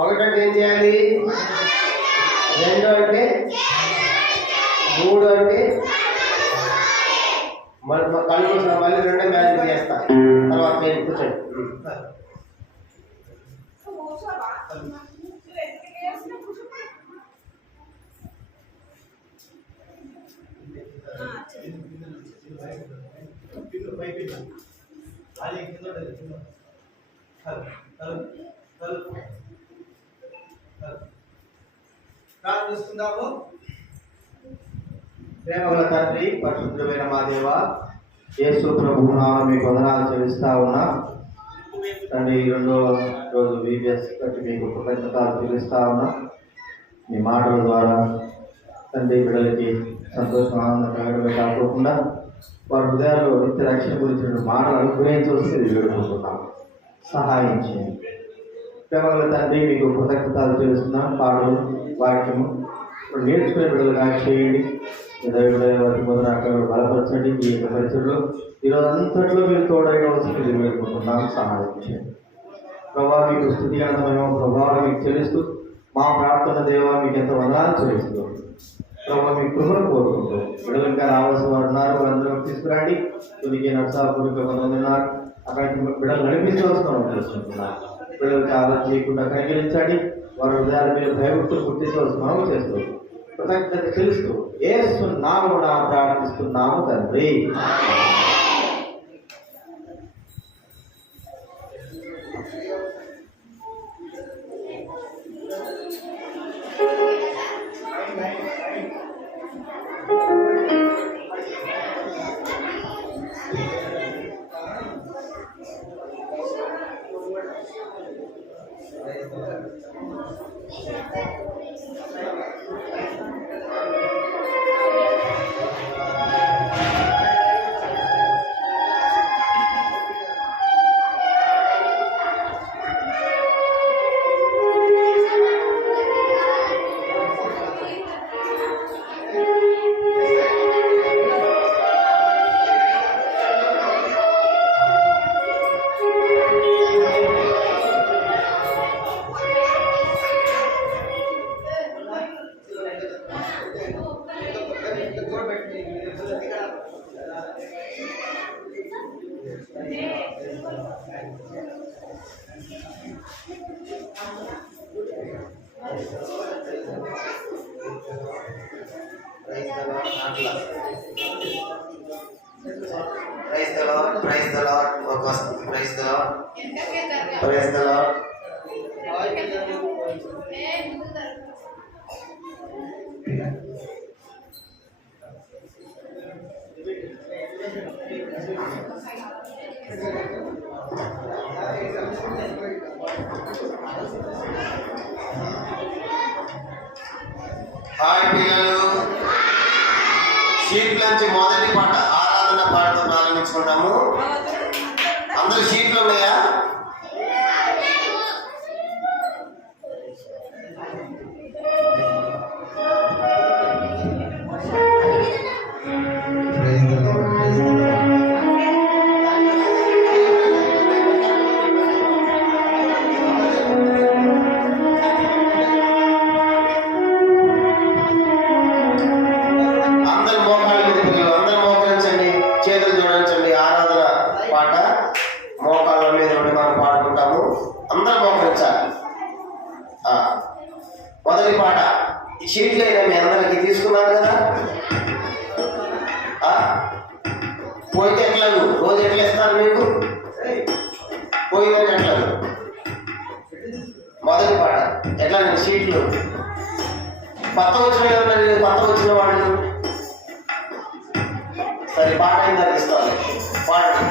ఒకటంటే ఏం చేయాలి, రెండు అంటే, మూడు అంటే కళ్ళు మళ్ళీ రెండో మ్యాజిక్ చేస్తా. తర్వాత నేను కూర్చోండి. ప్రార్థిస్తున్నాము. ప్రేమగల తండ్రి, పరిశుద్ధమైన మా దేవ, యేసు ప్రభు నామమున మీకు వందనాలు చెల్లిస్తా ఉన్నా తండ్రి. రెండో రోజు వీబీఎస్ కట్టి మీకు కృతజ్ఞతలు చెల్లిస్తా ఉన్నా. మీ మాటల ద్వారా తండ్రి బిడ్డలకి సంతోషం, ఆనందం కలగడమే కాకుండా వారి హృదయాల్లో నిత్య రక్షణ గురించిన మాటలు అనుగ్రహించి వస్తే వేడుకుంటున్నాం. సహాయం చేయండి. ప్రేమగల తండ్రి, మీకు కృతజ్ఞతలు చెల్లిస్తున్నాం. పాటలు, వాక్యము నేర్చుకునే బిడ్డలుగా చేయండి. వాటి మొదలు అక్కడ బలపరచండి. ఈ యొక్క పరిస్థితుల్లో ఈరోజు అంతట్లో మీరు తోడైన వస్తుంది వేడుకుంటున్నాం. సహాయం చేయండి ప్రభావ. మీకు స్థుతి అన్నమేమో ప్రభావం మీకు చెల్లిస్తూ మా ప్రార్థన దేవ మీకు ఎంత వందనాలు చెల్లిస్తూ ప్రభావ మీ కృపను కోరుకుంటూ బిడ్డలు ఇంకా రావాల్సిన వారు ఉన్నారు, వాళ్ళందరూ తీసుకురండి. తుదికి నర్సాపూర్వక కొంతమంది ఉన్నారు, అక్కడికి బిడ్డలు నడిపించవలసిన తెలుసుకుంటున్నారు. బిడ్డలకి ఆలోచన చేయకుండా కనికరించండి. వారి హృదయాల మీద భయభక్తులు గుర్తించవలసిన మనం చేస్తూ కృతజ్ఞత తెలుస్తూ యేసు నామమున ప్రార్థిస్తున్నాము తండ్రి. హాయ్ పిల్లలు, షీట్ నుంచి మొదటి పాట ఆరాధన పాటతో ప్రారంభించుకుంటాము. అందరూ షీట్లు ఉన్నాయా? మొదటి పాట షీట్లు అయినా మీ అందరికి తీసుకున్నారు కదా. పోయితే ఎట్లా, రోజు ఎట్లా ఇస్తారు మీకు? పోయితే ఎట్లా? మొదటి పాట ఎట్లా షీట్లు కొత్త వచ్చిన కొత్త వచ్చిన వాళ్ళు సరే పాట అయిన దానికి ఇస్తారు. పాడండి.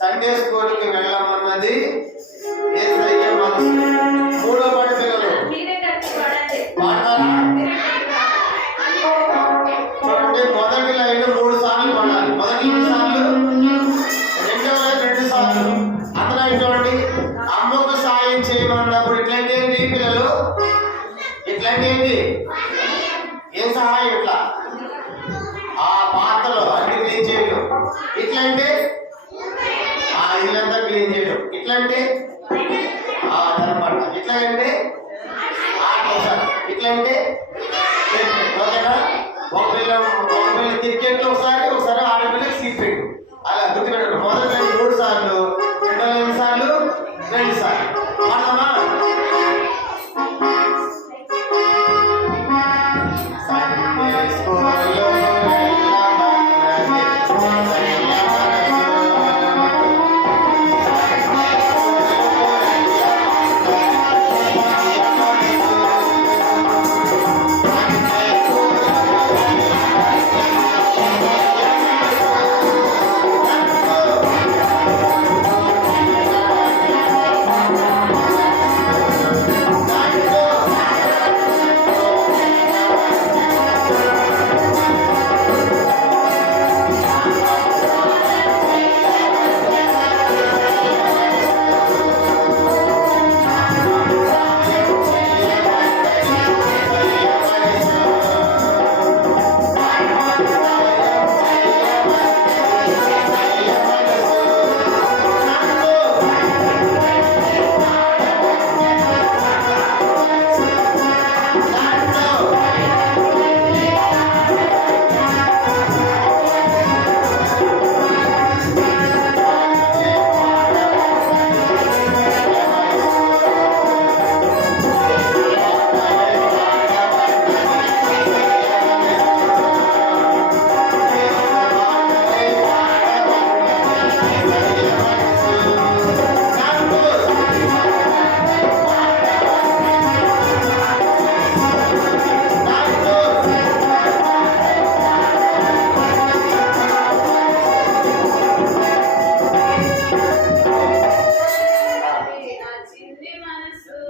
సండే స్కూల్కి వెళ్ళమన్నది యేసయ్య మనసు. మూడో పాట పిల్లలు పాడతారా? చూడండి, మొదటి లైన్ 3 సార్లు పడాలి. మొదటి 2 సార్లు, రెండవ లైన్ 2 సార్లు. అతను చూడండి, అమ్మకు సాయం చేయమన్నప్పుడు ఇట్లాంటి ఏంటి పిల్లలు? ఇట్లాంటి ఏంటి? ఏం సహాయం? ఇట్లా ఆ పాత్రలో అన్ని క్లీన్ చేయడం. ఇట్లాంటి ఆ ఇల్లంతా క్లీన్ చేయడం. ఇట్లాంటి అనమాట. ఇట్లా అంటే ఇట్లాంటి ఓకేనా? ఒక పిల్ల క్రికెట్ ఒకసారి ఆడపిల్లకి సీట్ పెట్టు. అలా గుర్తుపెట్టు. మొదటి 3 సార్లు, రెండో 2 సార్లు, 2 సార్లు. పాడదామా?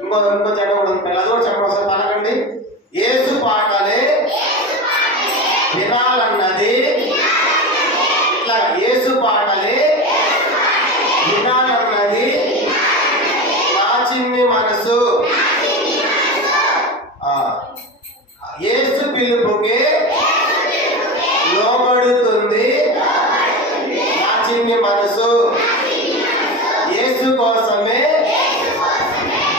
ఇంకో చెప్పకూడదు పిల్లలు, అది కూడా చెప్పడం పలకండి. యేసు పాటలే వినాలన్నది. ఇట్లా యేసు పాటలే వినాలన్నది నా చిన్ని మనసు. యేసు పిలుపుకి లోబడుతుంది నా చిన్ని మనసు. యేసు కోసమే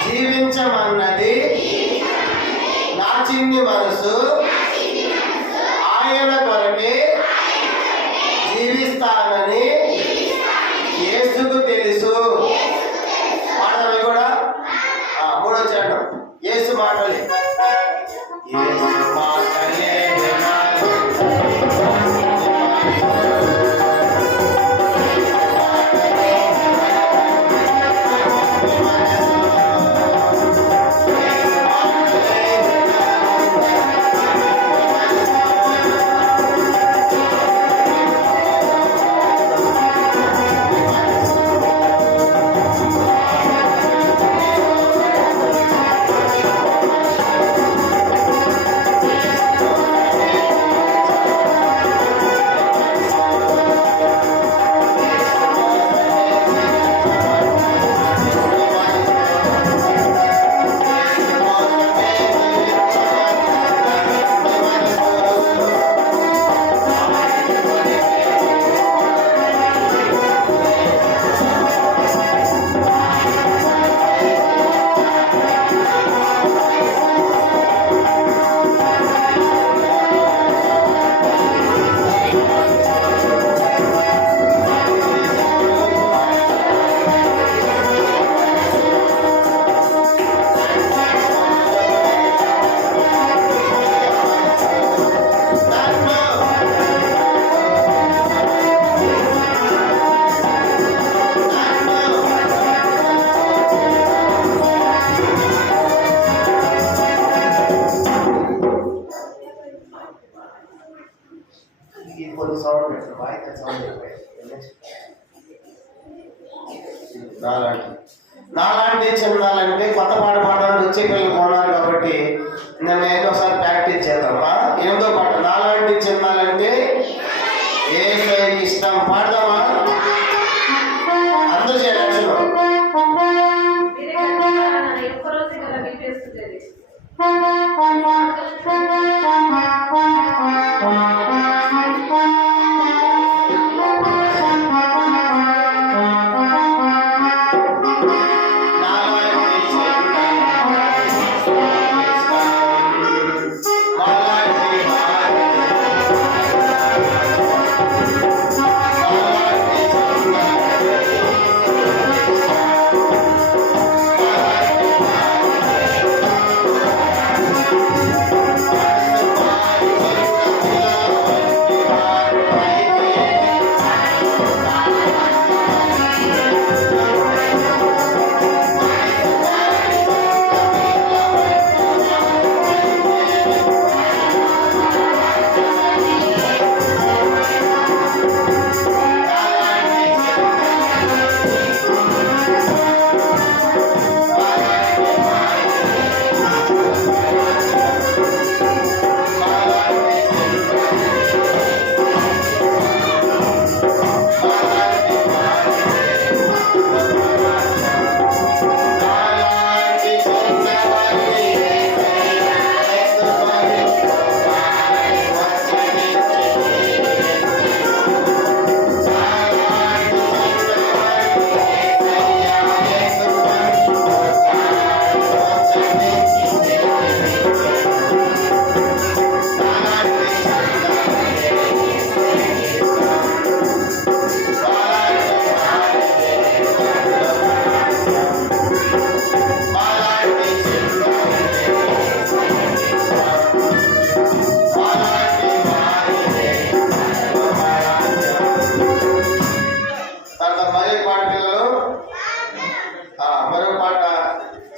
జీవించమన్నది నా చిన్ని మనసు. ఆయన కొరకే జీవిస్తానని యేసుకు తెలుసు. మాటలు కూడా మూడో చరణం. యేసు మాటలే, యేసు మాటలే నాలాంటి చిన్నాలంటే కొత్త పాట పాడడానికి వచ్చే పిల్లలు కొన్నారు కాబట్టి నన్ను ఏదో ఒకసారి ప్రాక్టీస్ చేద్దామా. ఏదో పాట నాలాంటి చిన్నాలంటే ఏ ఇష్టం పాడదామా అందరూ చేయాలి.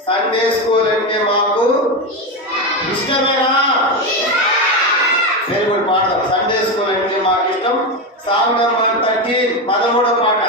సండే స్కూల్ అంటే మాకు ఇష్టమేనా? Very good. పాడదాం. సండే స్కూల్ అంటే మాకు ఇష్టం. సాంగ్ నంబర్ 13 13వ పాట.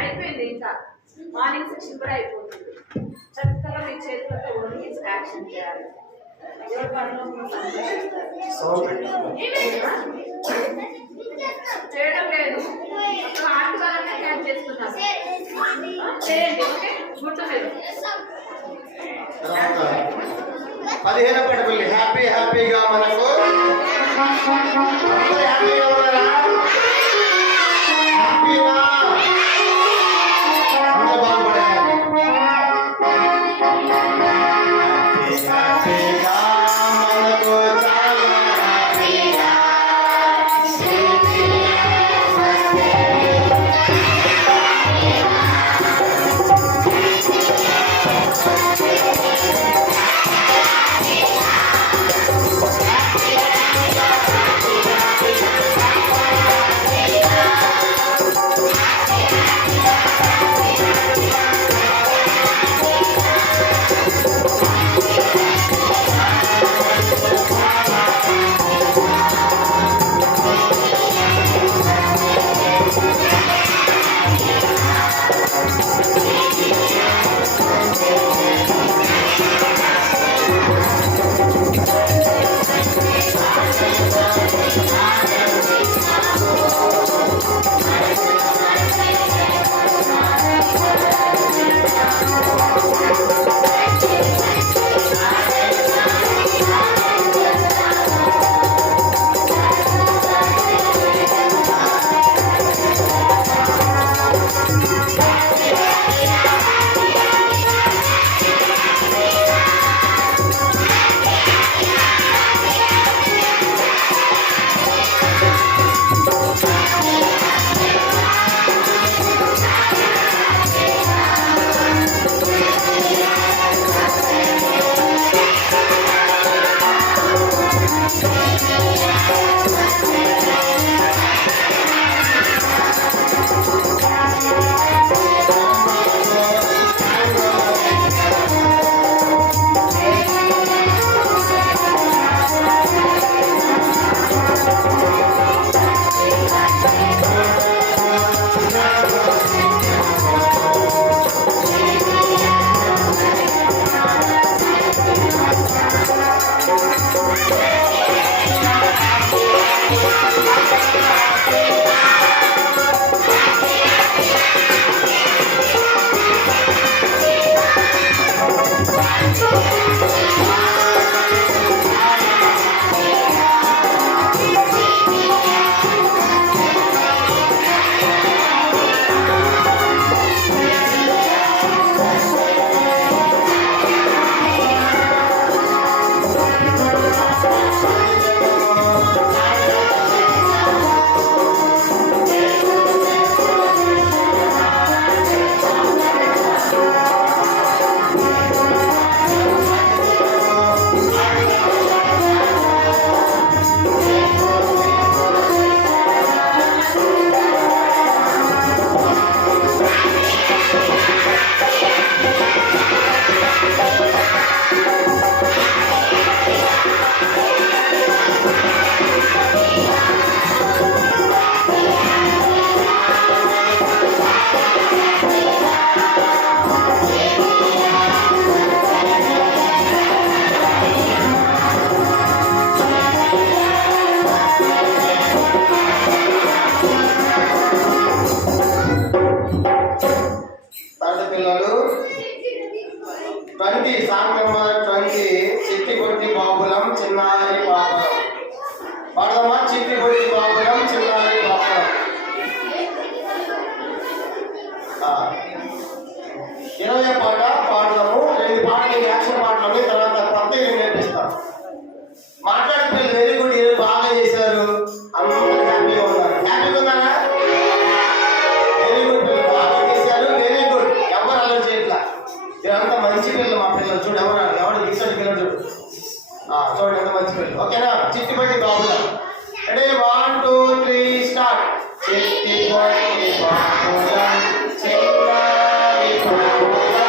అయిపోయింది. ఇంకా మార్నింగ్ సెక్షన్ కూడా అయిపోతుంది. చక్కగా మీ చేతులతో ఉండి యాక్షన్ చేయాలి. ఎవరి పనిలో మీరు చేయడం లేదు. ఆటగానే క్యాచ్ చేస్తున్నారు. చేయండి. ఓకే, గుర్తు లేదు. 15 పడుతుంది. హ్యాపీగా మనకు అందరూ హ్యాపీగా ఉన్నారా? హ్యాపీగా అందరూ బాగుపడాలి. హ్యాపీగా మనకు చాలా హ్యాపీగా పిల్లలు వెరీ గుడ్, ఈరోజు బాగా చేశారు, అందరూ హ్యాపీగా ఉన్నారు. హ్యాపీగా ఉన్నారా? వెరీ గుడ్ పిల్లలు, బాగా చేశారు, వెరీ గుడ్. ఎవరు అలా చేయట్లా, ఇదంతా మంచి పిల్లలు. మా పిల్లలు చూడు, ఎవరు తీసాడు పిల్లలు చూడు, చూడండి ఎంత మంచి పిల్లలు. ఓకేనా? చిట్టిపట్టి బాబులా. Ready, 1 2 3 start. చిట్టిపట్టి బాబులా చిన్నారి బాబులా.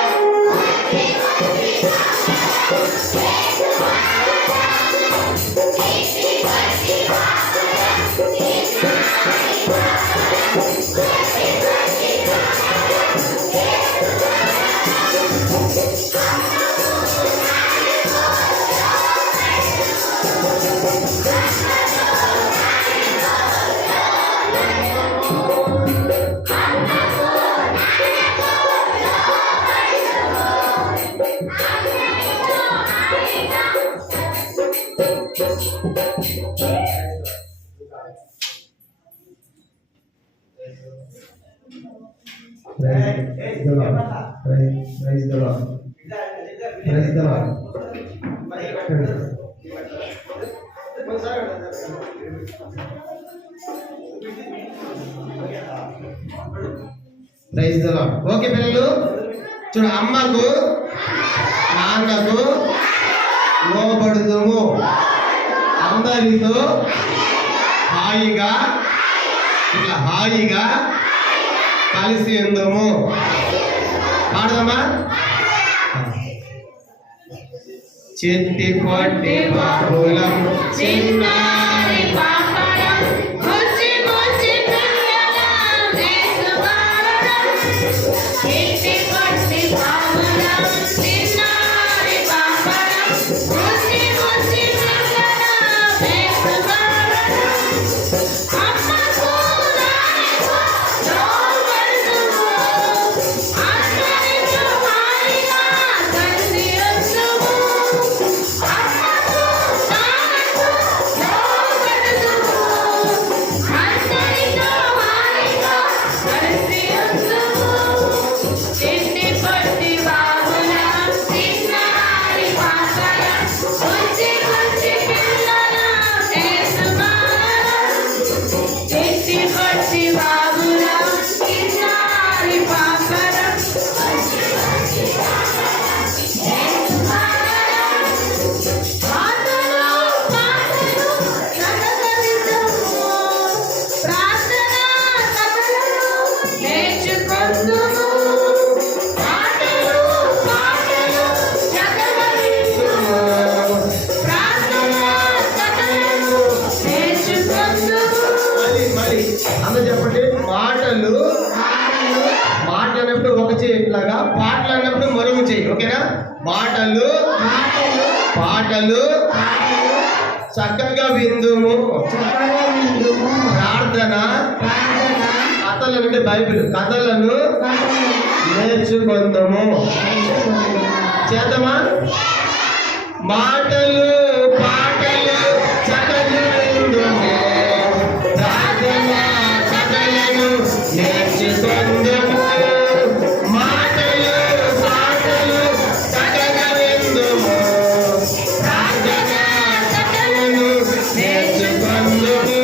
Praise the lord. ఓకే పిల్లలు చూడు, అమ్మకు నాన్నకు లోబడుదుము, అందరితో హాయిగా ఇట్లా హాయిగా కలిసి ఉందము. పాడదామా? చెట్టి పొట్టి బాబులం చిన్నారి పాపడం ముచ్చి ముచ్చి పిల్లలం వేసువారం చిట్టి పొట్టి బాబులం చిన్నారి పాపడం ముచ్చి ముచ్చి పిల్లలం వేసువారం అమ్మకు నాన్నకు లోబడుదుము, అందరితో హాయిగా కలిసి ఉందుము. అమ్మకు నాన్నకు లోబడుదుము, అందరితో హాయిగా కలిసి ఉందుము. చిట్టి పొట్టి బాబులం చిన్నారి పాపలం ముచ్చి ముచ్చి పిల్లలం వేసువారం చిట్టి పొట్టి బాబులం చిన్నారి పాపలం పాటలు పాటలు నడకలిద్దాము, ప్రార్థన కథలను నేర్చుకుందుము. పాటలు పాటలు చదవలిద్దుము, ప్రార్థన కథలను నేర్చుకుందుము. మరి అందరూ చెప్పండి. మాటలు మాట్లాడినప్పుడు ఒక చేయి ఇట్లాగా, పాటలు అన్నప్పుడు మరుగు చేయి. ఓకేనా? మాటలు పాటలు చక్కగా విందుము, ప్రార్థన కథలు అంటే బైబిల్ కథలను నేర్చుకుందాము. చేద్దామా? మాటలు పాటలు చక్కగా విందుము, ప్రార్థన కథలను నేర్చుకుందాము. మాటలు పాటలు చక్కగా విందుము, ప్రార్థన కథలను నేర్చుకుందాము.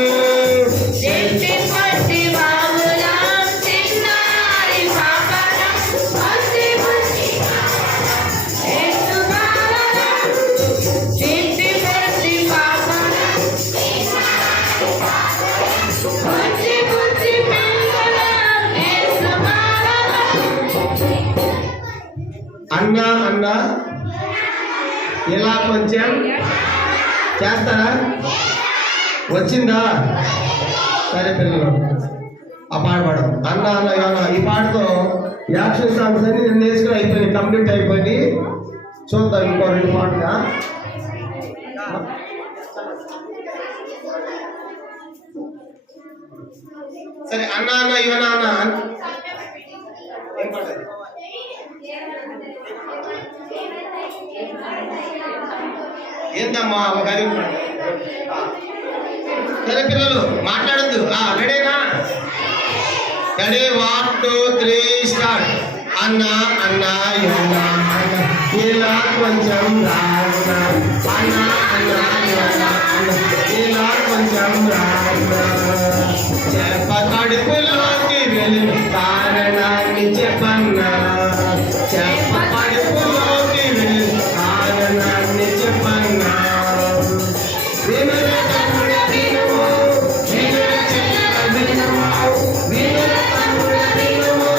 చిట్టి పొట్టి బాబులం చిన్నారి పాపలం ముచ్చి ముచ్చి వేసువారం చిట్టి పొట్టి పాపలం ముచ్చి ముచ్చి పిల్లలం వేసువారం. అన్నా అన్నా ఇలా కొంచెం చేస్తారా? వచ్చిందా? సరే పిల్లలు, ఆ పాట పాడడం అన్న అన్న ఇవాళ ఈ పాటతో యాక్షన్ సాంగ్స్ అన్ని నేను నేర్చుకుని అయిపోయింది, కంప్లీట్ అయిపోయింది. చూద్దాం ఇంకో 2 పాటగా. సరే అన్న అన్న ఇవన్న అన్న ఏం పాట అది? ఏందమ్మా ఒక అది సరే పిల్లలు మాట్లాడద్దు. రెడీనా? Ready, 1 2 3 start. అన్నా అన్నా యోనా అన్న ఇలా కొంచెం రావునా అన్నా అన్నా యోనా అన్న ఇలా కొంచెం రావునా చేప కడుపులోకి వెళ్ళి కారణాన్ని చెప్పన్నా చేప కడుపులోకి వెళ్ళి కారణాన్ని చెప్పన్నా వినుల తమ్ముడ వినుము వినుల చెల్లెల వినుము వినుల తమ్ముడ వినుము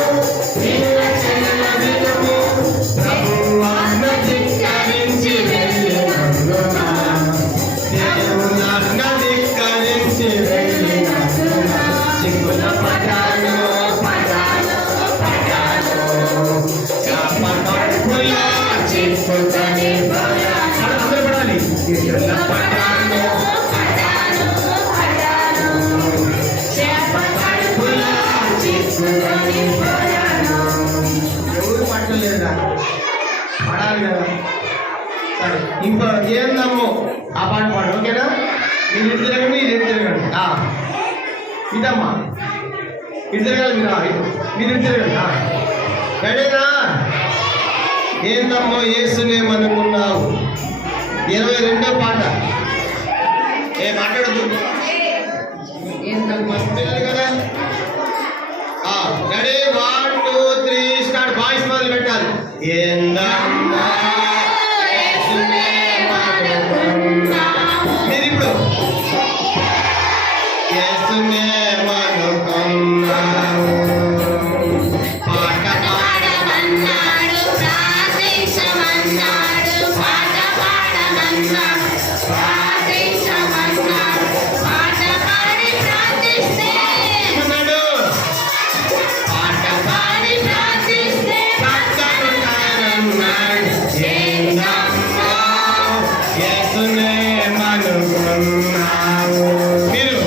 వినుల చెల్లెల వినుము ప్రభువాజ్ఞ ధిక్కరించి వెళ్ళినందున దేవునాజ్ఞ ధిక్కరించి వెళ్ళినందున చిక్కుల పడ్డాను పడ్డాను పడ్డాను చేప కడుపులో చిక్కుకొని పోయాను అందరూ పడాలి చిక్కుల పడ్డాను పడ్డాను పడ్డాను చేప కడుపులో చిక్కుకొని పోయాను ఎవరు పట్టలేదా పడాలి కదా సరే ఇంకో ఏందమ్మో ఆ పాట పాడు ఓకేనా మీరు ఇటు తిరగండి ఇది ఇటు తిరగండి ఇదమ్మా ఇటు తిరగాలి మీరు ఇటు తిరగండి రెడీనా ఏందమ్మో యేసునేమనుకున్నావు 22వ పాట ఏ మాట్లాడద్దు ఏందమ్మా పిల్లలు కదా రెడీ 1 2 3 స్టార్ట్ వాయిస్ మొదలు పెట్టాలి ఏందమ్మా మీరు ఇప్పుడు యేసునేమనుకున్నావు పాట పాడమన్నాడు ప్రార్థించమన్నాడు పాట పాడమన్నాడు ప్రార్థించమన్నాడు పాట పాడి ప్రార్థిస్తే అన్నాడు పాట పాడి ప్రార్థిస్తే పక్కనుంటానన్నాడు ఏందమ్మా యేసునేమనుకున్నావు మీరు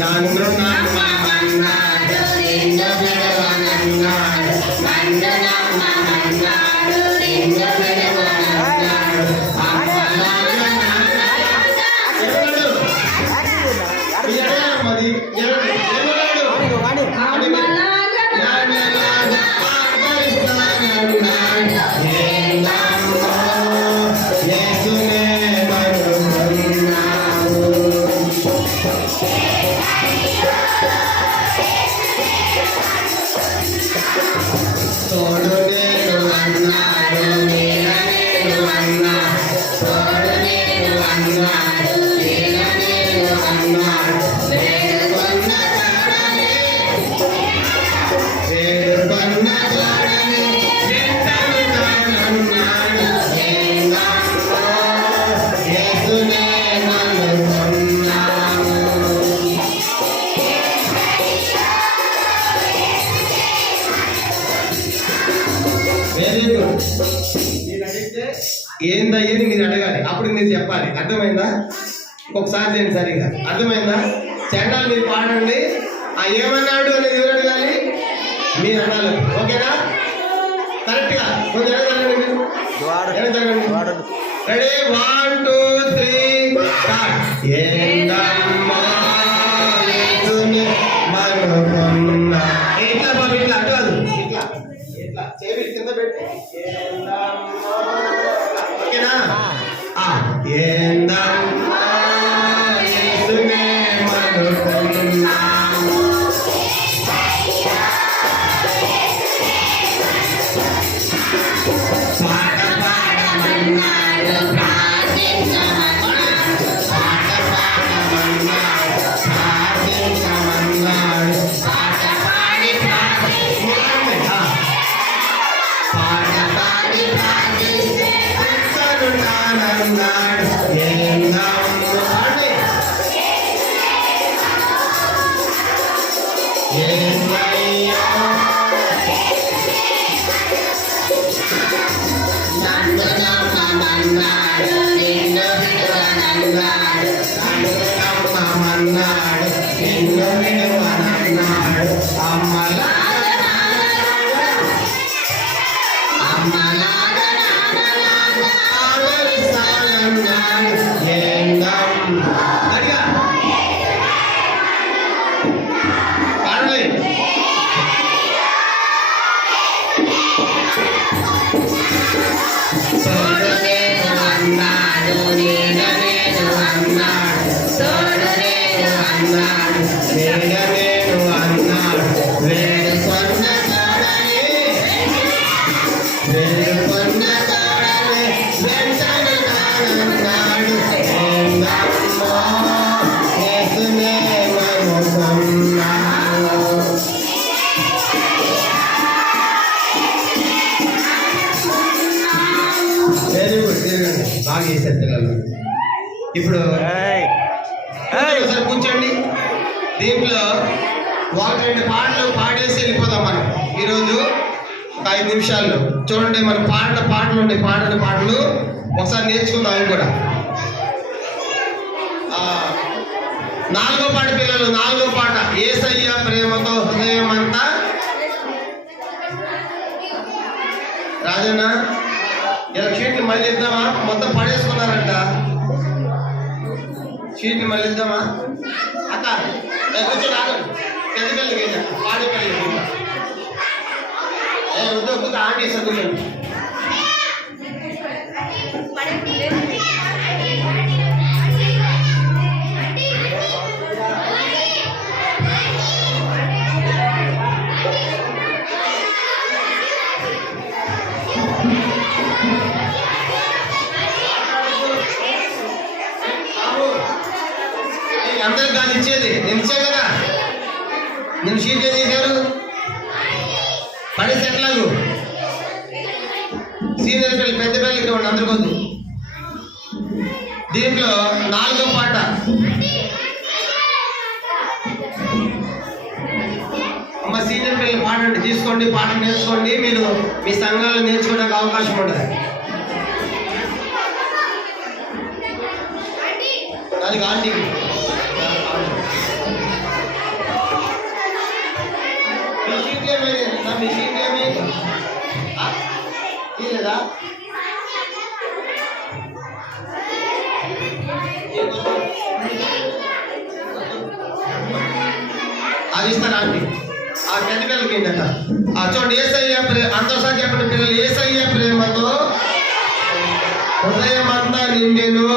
నన్ను నమ్మమన్నాడు నిన్ను విడవనన్నాడు నన్ను నమ్మమన్నాడు నిన్ను విడవనన్నాడు అమ్మలాగా నాన్నలాగా ఎవరు మరి ఎవరు అమ్మలాగా నాన్నలాగా ఆదరిస్తానన్నాడు ఏందమ్మా యేసునేమనుకున్నావు తోడు నేను అన్నాడు నేను అన్నాడు తోడు నేను అన్నాడు నేను అన్నాడు వేడుకొన్న తాడనే వేడుకొన్న తోడని వెంటనున్నాడు ఏందమ్మా యేసునేమనుకున్నావు వెరీ గుడ్ మీరు అడిగితే ఏందయ్యేది మీరు అడగాలి అప్పుడు మీరు చెప్పాలి అర్థమైందా ఒకసారి చేయండి సరిగా అర్థమైందా చండాలు మీరు పాడండి ఏమన్నాడు అనేది ఎవరు అడగాలి మీరు అనాలి ఓకేనా కరెక్ట్ గా కొంచెం ఎలా జరగండి మీరు ఎలా జరగండి రెడీ 1 2 3 స్టార్ట్ ఏందమ్మా యేసునేమనుకున్నా ఇట్లా బాబు ఇట్లా అడగాలి ఇట్లా ఇట్లా చేయి కింద పెట్టి ఏందమ్మా ఓకేనా ఏందమ్మా యేసునేమనుకున్నావు పాట పాడమన్నాడు ప్రార్థించమన్నాడు పాట పాడమన్నాడు ప్రార్థించమన్నాడు పాట పాడి ప్రార్థిస్తే పాట పాడి ప్రార్థిస్తే పక్కనున్నానన్నాడు ఏందమ్మా ఏందయ్యా నన్ను నమ్మమన్నాడు నిన్ను విడవనన్నాడు నమ్మమన్నాడు నిన్ను విడవనన్నాడు అమ్మలాగా అమ్మలాగా నాన్నలాగా ఆదరిస్తానన్నాడు ఏందమ్మా అడిగా బాగా చేశారు పిల్లలు. ఇప్పుడు ఒకసారి కూర్చోండి. దీంట్లో 1-2 పాటలు పాడేసి వెళ్ళిపోదాం మనం ఈరోజు ఒక 5 నిమిషాల్లో. చూడండి, మనం పాడిన పాటలు ఉంటాయి, పాడిన పాటలు ఒకసారి నేర్చుకుందాం అవి కూడా. 4వ పాట పిల్లలు, 4వ పాట. యేసయ్య ప్రేమతో హృదయం అంతా. రాజన్న ఇలా షీట్లు మళ్ళీ ఇద్దామా? మొత్తం పడేసుకున్నారంట. షీట్లు మళ్ళీ ఇద్దామా? అక్క కూర్చొని ఆగండి. పెద్ద పిల్లలకి పాడే పిల్లలకి వద్దు ఆంటీ చదువుకోండి. అందరికి కాదు ఇచ్చేది, నేను ఇచ్చా కదా. నేను షీట్ ఏం చేశారు? పడేసి ఎట్లాగు సీనియర్ పిల్లలు పెద్ద పిల్లలకి ఇవ్వండి, అందరికి వద్దు. దీంట్లో 4వ పాట. అమ్మ సీనియర్ పిల్లలు పాడండి, తీసుకోండి, పాట నేర్చుకోండి. మీరు మీ సంఘాలు నేర్చుకోవడానికి అవకాశం ఉంటుంది. దానికి ఆంటీకి లేదా అది ఇస్తాను ఆంటీ. ఆ పెద్ద పిల్లలకి ఏంటంట చూడండి. యేసయ్య అందరిసారి చెప్పండి పిల్లలు. యేసయ్య ప్రేమతో హృదయం అంతా నిండెను,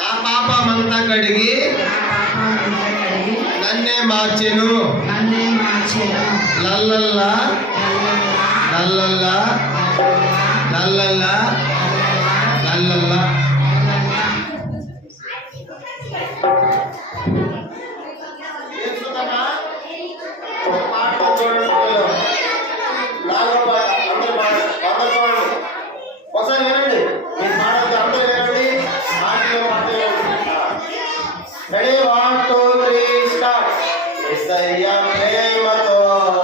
నా పాపమంతా కడిగి నన్నే మార్చెను. లల్లల్లా లల్లల్లా లల్లల్లా లల్లల్లా. ఒకసారి వినండి, మీ పాటలు అందరూ వినండి. Ready 1 2 3 start. యేసయ్య ప్రేమతో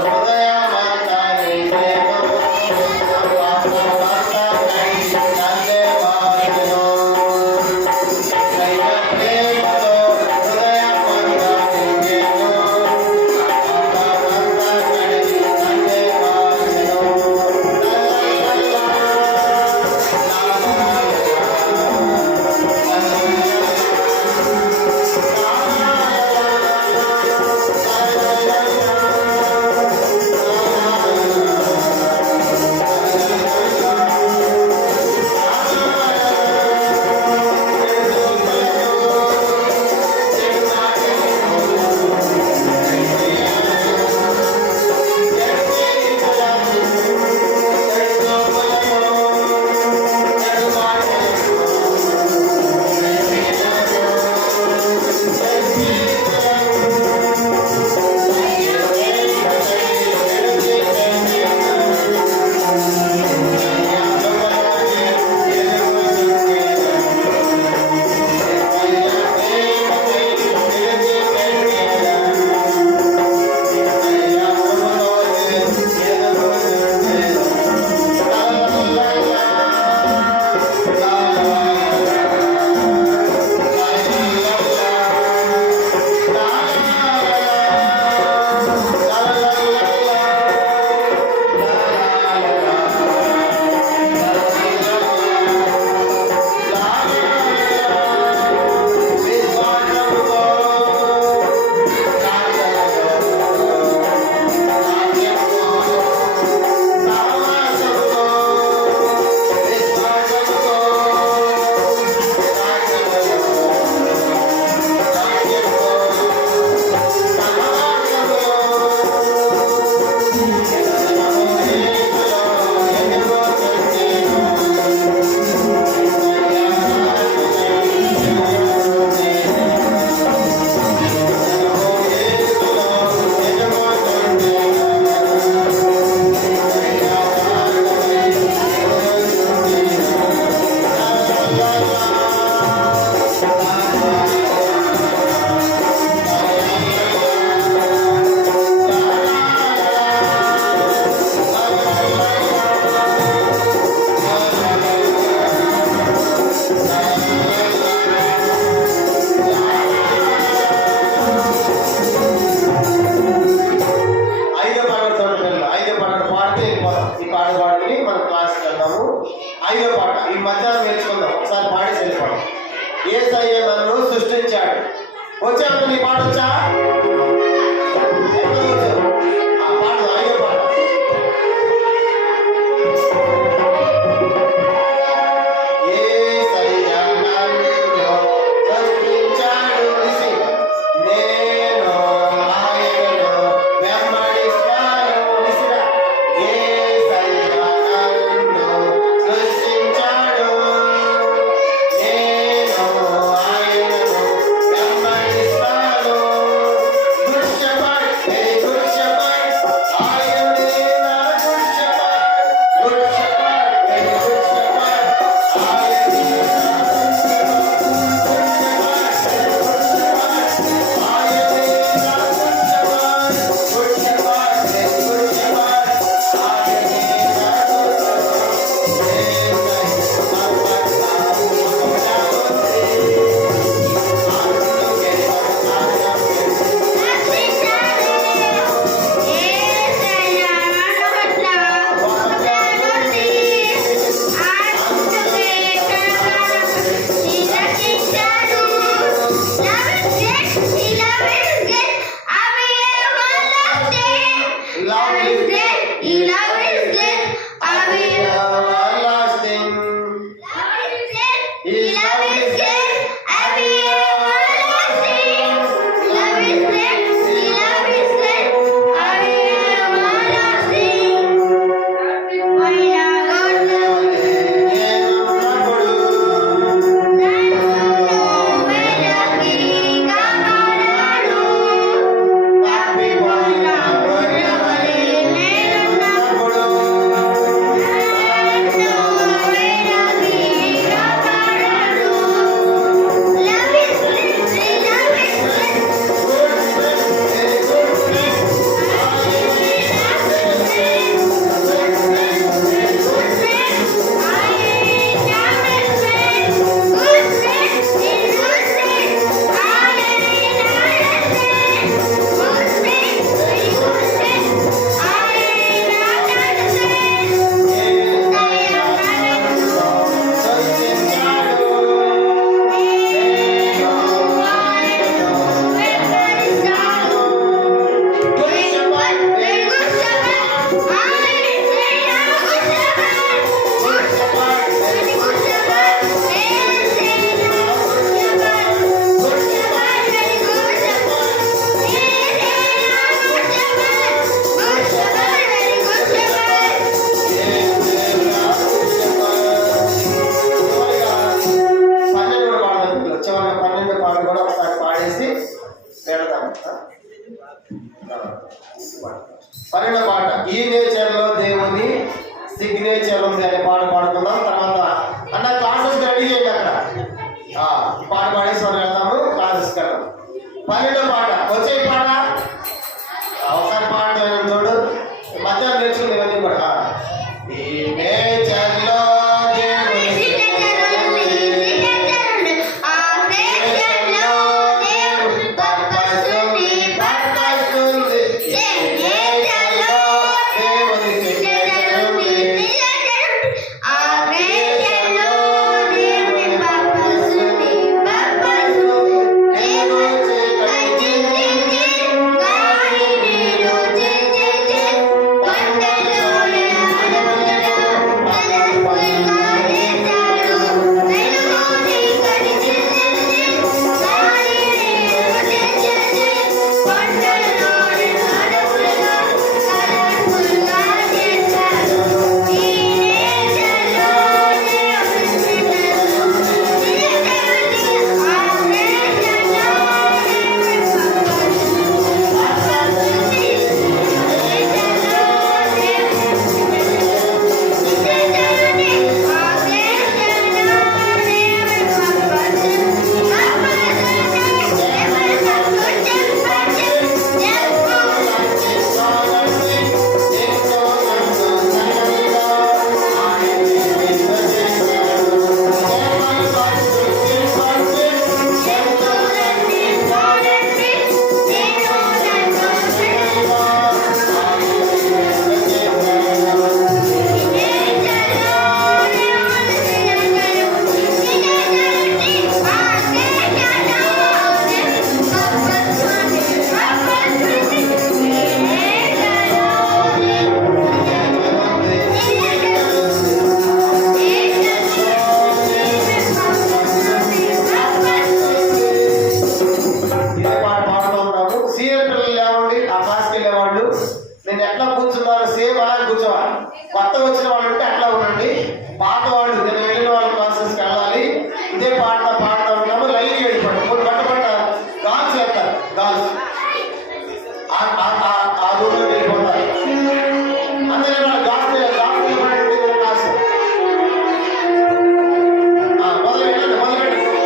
హృదయమంతా నిండెను, పాపమంతా కడిగి నన్నే మార్చెను. ఐదో పాట ఈ మధ్యాహ్నం నేర్చుకుందాం, ఒకసారి పాడి వెళ్ళిపోవడం. యేసయ్య నన్ను సృష్టించాడు. వచ్చాను, నీ పాట వచ్చా? పాడు ఐదో పాట. యేసయ్య నన్ను సృష్టించాడు, నేను ఆయనను వెంబడిస్తాను. యేసయ్య నన్ను సృష్టించాడు, నేను ఆయనను వెంబడిస్తాను. వాళ్ళు, కొత్త వచ్చిన వాళ్ళు ఉంటే అట్లా ఉండండి. పాత వాళ్ళు నేను వెళ్ళిన వాళ్ళ క్లాసెస్కి వెళ్ళాలి. ఇదే పాడుతూ ఉంటాము. లైన్ వెళ్ళిపోండి. మూడు పట్ట గాల్స్ వెళ్తారు. గాల్స్ ఆ రూమ్లో వెళ్ళిపోతారు. అందరూ గాల్స్ క్లాస్ మొదలు పెట్టండి.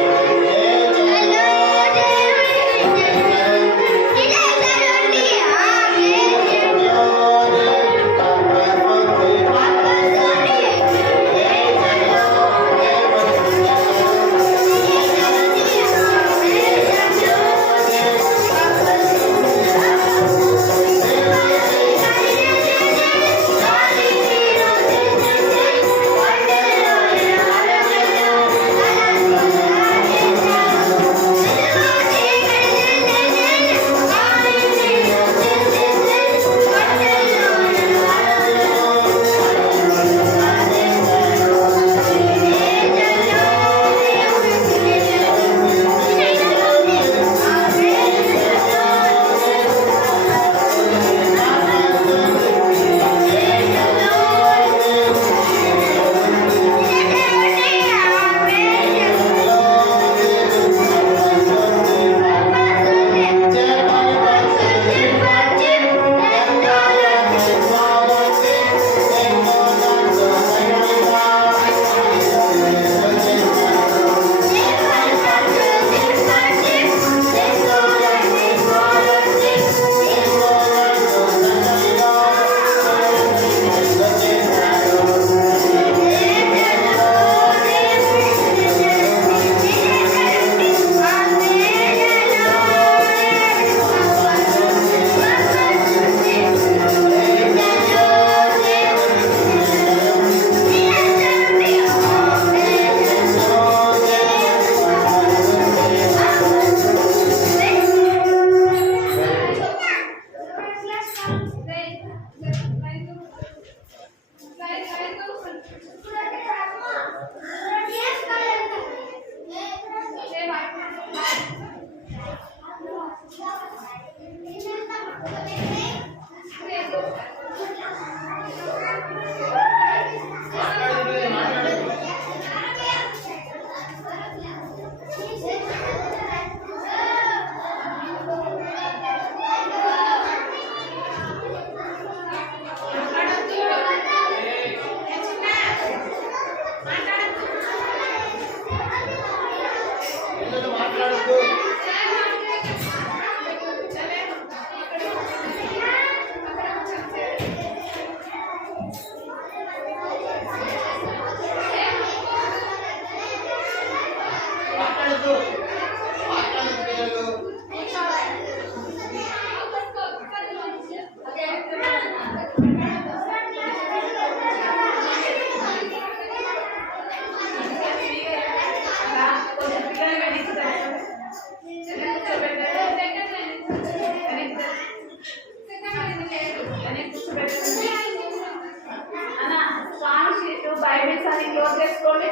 బైబిల్స్ అన్ని క్లోజ్ చేసుకోండి.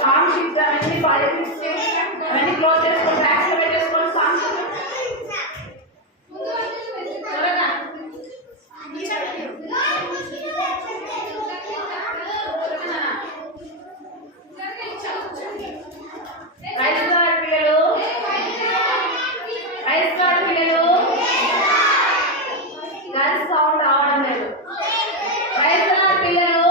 సాంగ్ షీట్ అన్ని బైబిల్స్ అవన్నీ క్లోజ్ చేసుకోండి. బ్యాగ్స్ లో పెట్టేసుకోండి. సాంగ్ షీట్ త్వరగా రైస్ గార్డ్ పిల్లలు, రైస్ గార్డ్ పిల్లలు, గర్ల్స్ సౌండ్ రావడం లేదు. రైస్ గార్డ్ పిల్లలు,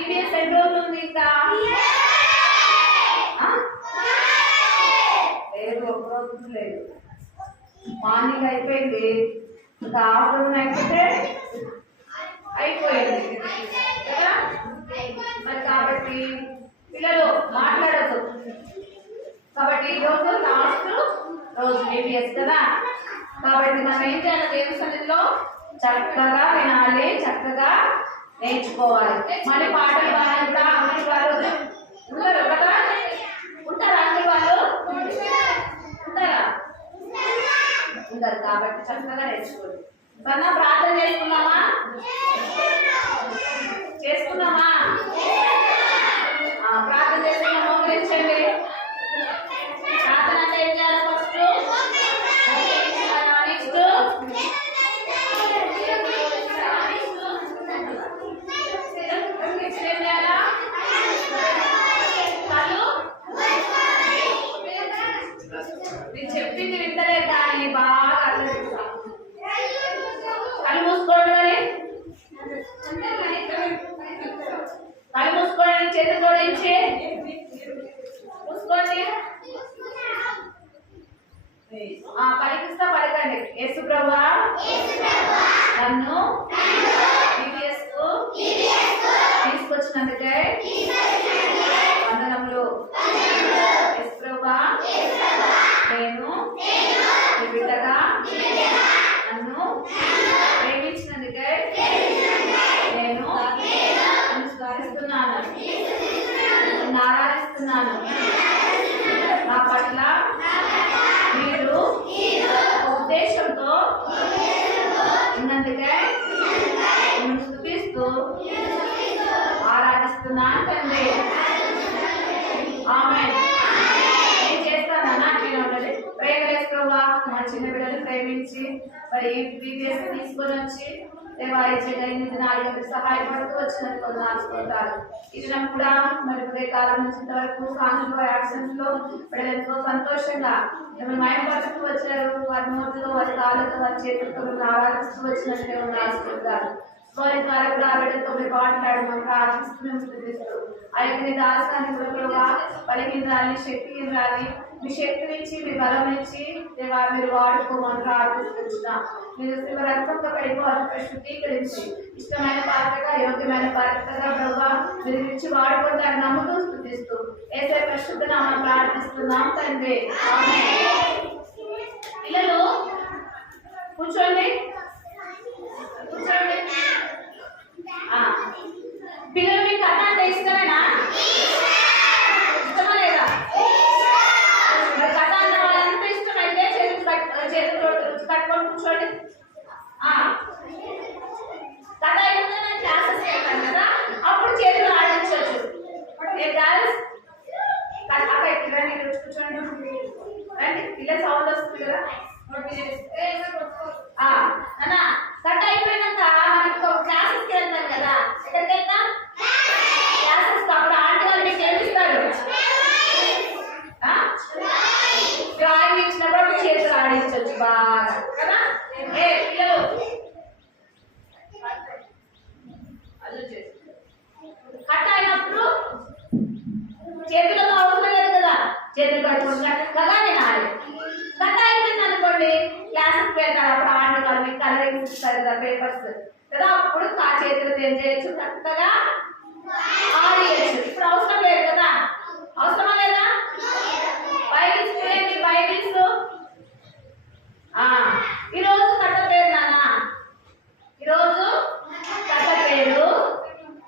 ఈబీఎస్ ఎన్ని రోజులు ఇంకా లేదు, ఒక రోజు లేదు. మార్నింగ్ అయిపోయింది, ఇంకా ఆఫ్టర్నూన్ అయిపోతే అయిపోయింది కదా. మరి కాబట్టి పిల్లలు మాట్లాడద్దు. కాబట్టి ఈరోజు లాస్ట్ రోజు ఈబీఎస్ కదా. కాబట్టి మనం ఏం చేయాలి? దేవుని సన్నిధిలో చక్కగా వినాలి, చక్కగా నేర్చుకోవాలి. మళ్ళీ పాటలు పాడంతా అమ్మాయి వాళ్ళు ఉంటారు కదా. ఉంటారా అమ్మాయి వాళ్ళు? ఉంటారా? ఉంటారు. కాబట్టి చక్కగా నేర్చుకోండి. కన్నా ప్రార్థన చేసుకున్నామా? చేసుకున్నామా? ప్రార్థన చేసుకున్నా మోకరించండి. ప్రార్థన అంటే ఏం చేయాలి? ఫస్ట్ పలికిస్తా పలకండి. యేసు ప్రభువా నన్ను VBS కు తీసుకొచ్చినందుకై వందనములు. యేసు ప్రభువా నేను నీ బిడ్డగా నన్ను ప్రేమించినందుకై నేను నిన్ను స్మరిస్తున్నాను, నిన్ను ఆరాధిస్తున్నాను. నా పట్ల మీరు ఉద్దేశంతో ఉన్నందుకై నిన్ను స్తుతిస్తూ ఆరాధిస్తున్నాను తండ్రి. ఆమేన్. నేను చేస్తానన్నా అట్లనే ఉండాలి. ప్రేమ ప్రభా మా చిన్న బిడ్డలు ప్రేమించి మరి VBS తీసుకొని వచ్చి దేవాలయ దినాలు సహాయపడుతూ వచ్చినందుకు వందనాలు. ఈ దినం కూడా మరి ఉదయకాలం నుంచి వరకు సాంఘిక యాక్షన్స్ లో ఎంతో సంతోషంగా మిమ్మల్ని మైంపరుస్తూ వచ్చారు. వారి నోటితో వారి కాళ్ళతో వారి చేతులతో ఆరాధిస్తూ వచ్చినట్లే వందనాలు. వారి ద్వారా కూడా బిడ్డతో మీరు మాట్లాడమని ప్రార్థిస్తూ మేము స్థుతిస్తూ ఆ యొక్క నీ దాసాన్ని కూడా బలహీనరాలి శక్తిహీనరాలి మీ శక్తి నుంచి మీ బలం నుంచి దేవా మీరు వాడుకోమని ప్రార్థిస్తున్నాం. మీరు శివ రక్తంతో పడిపోవాలని శుద్ధీకరించి ఇష్టమైన పాత్రగా యోగ్యమైన పాత్రగా ప్రభావ మీరు ఇచ్చి వాడుకుంటారని నమ్ముతూ స్థుతిస్తూ యేసయ్య పరిశుద్ధ నామమున ప్రార్థిస్తున్నాం తండ్రి. ఆమేన్. పిల్లలు కూర్చోండి. పిల్లలు మీకు కథ అంటే ఇష్టమేనా? ఇష్టమా లేదా? కథ అన్న వాళ్ళంతా ఇష్టమైతే చేతులు కట్టుకొని కూర్చోండి. కథ అయిపోతే నేను క్లాసెస్ వెళ్తాను కదా, అప్పుడు చేతులు ఆడించవచ్చు. అక్కడ కూర్చోండి. రండి, పిల్లల సౌండ్ వస్తుంది కదా. అన్నా కట్ అయిపోయినాక మనకు క్లాసెస్కి వెళ్తాం కదా, ఎక్కడికి వెళ్తాం? క్లాసెస్. అప్పుడు ఆంటీ వాళ్ళు మీకు ఏమిస్తారు? డ్రాయింగ్ ఇచ్చినప్పుడు చేతులు ఆడించవచ్చు బాగా కదా. పిల్లలు కట్ అయినప్పుడు చేతులతో అవసరం లేదు కదా, చేతులు కట్టుకుంటా కదా నేను ఆడి. కట్ అయిపోయింది అనుకోండి, క్లాసెస్ పెడతారు. అప్పుడు ఆంటీ వాళ్ళు మీకు కలరింగ్ ఇస్తారు కదా, పేపర్స్ కదా, అప్పుడు ఆ చేతులు ఏం చేయొచ్చు, కరెక్ట్గా ఆడియచ్చు. ఇప్పుడు అవసరం లేదు కదా, అవసరమా లేదా? బైబిల్స్ చూడండి, బైబిల్స్. ఈరోజు కట్ట పేరు నాన్న, ఈరోజు కట్ట పేరు.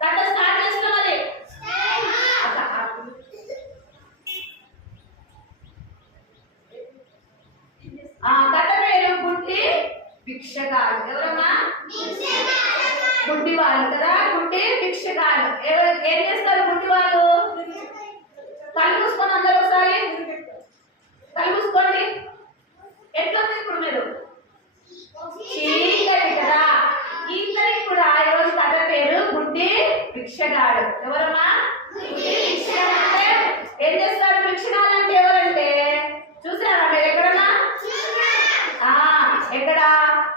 కట్ట స్టార్ట్ చేస్తున్నాం. మరి కట్ట పేరు గుడ్డి భిక్షగాడు. ఎవరమ్మా? గుడ్డి వాళ్ళు కదా, గుడ్డి భిక్షగాడు. ఎవరు ఏం చేస్తారు గుడ్డి వాళ్ళు? కళ్ళు మూసుకొని అందరూ ఒకసారి కళ్ళు మూసుకోండి. ఎట్లుంది ఇప్పుడు మీరు? చీకటి కదా. ఇతనికి కూడా ఈరోజు కథ పేరు గుడ్డి భిక్షగాడు. ఎవరమ్మా? భిక్షగాడు. ఏం చేస్తాడు భిక్షగాడు అంటే? ఎవరంటే చూసారా మీరు ఎక్కడన్నా? ఎక్కడ?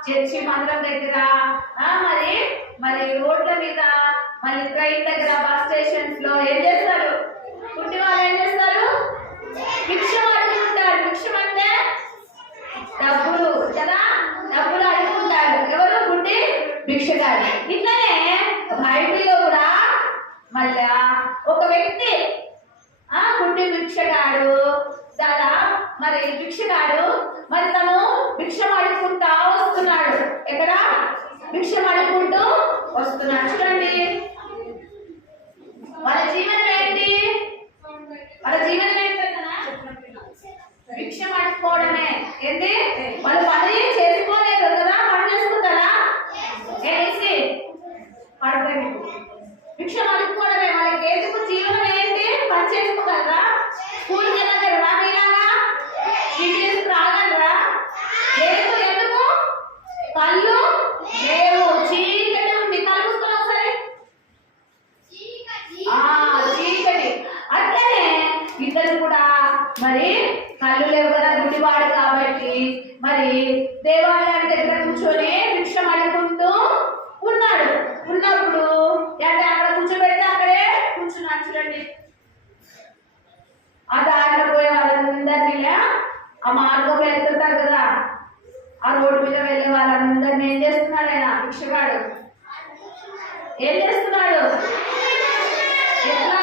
చర్చి మందిరం దగ్గర, మరి రోడ్ల మీద, మరి ట్రైన్ దగ్గర, బస్ స్టేషన్స్ లో ఏం చేస్తారు? గుడ్డి వాళ్ళు ఏం చేస్తారు? భిక్షం అడుగుతుంటారు. భిక్షం అంటే డబ్బులు కదా, డబ్బులు అడుగుతుంటారు. ఎవరు? గుడ్డి భిక్షగాడు. ఇట్లనే బైబిల్లో కూడా మళ్ళా ఒక వ్యక్తి గుడ్డి భిక్షగాడు దాదా, మరి భిక్షగాడు మరి తను భిక్షం అడుగుకుంటా వస్తున్నాడు. ఎక్కడ? భిక్షం అడుగుకుంటూ వస్తున్నాడు. చూడండి, వాళ్ళ జీవనం ఏంటి? వాళ్ళ జీవనం ఏంటన్నా? భిక్షం అడుక్కోవడమే. ఏంటి? వాళ్ళు పని చేసుకోలేదు కదా, పని చేసుకుంటారా? ఏసి పడతాయి మీకు. భిక్షం అడుక్కోవడమే వాళ్ళకి. ఎందుకు? జీవనం ఏంటి? పని చేసుకోగలరా? స్కూల్కి వెళ్ళగలరా? మీలాగా ఇంటికి రాగలరా? లేదు. ఎందుకు? కళ్ళు లేవు, చీకటి ఉంది. కళ్ళు మూసుకొని ఒకసారి. చీకటి. అట్లనే ఇద్దరు కూడా మరి కళ్ళు లేవు కదా, గుడివాడు కాబట్టి మరి దేవాలయం దగ్గర కూర్చొని భిక్షం అడుగుకుంటూ ఉన్నాడు. ఉన్నప్పుడు అంటే అక్కడ కూర్చోబెడితే అక్కడే కూర్చున్నాడు. చూడండి, ఆ దారిలో పోయే వాళ్ళందరినీ ఆ మార్గంలో వెళ్తుంటారు కదా, ఆ రోడ్డు మీద వెళ్ళే వాళ్ళందరినీ ఏం చేస్తున్నాడు ఆయన భిక్షగాడు? ఏం చేస్తున్నాడు? ఎట్లా?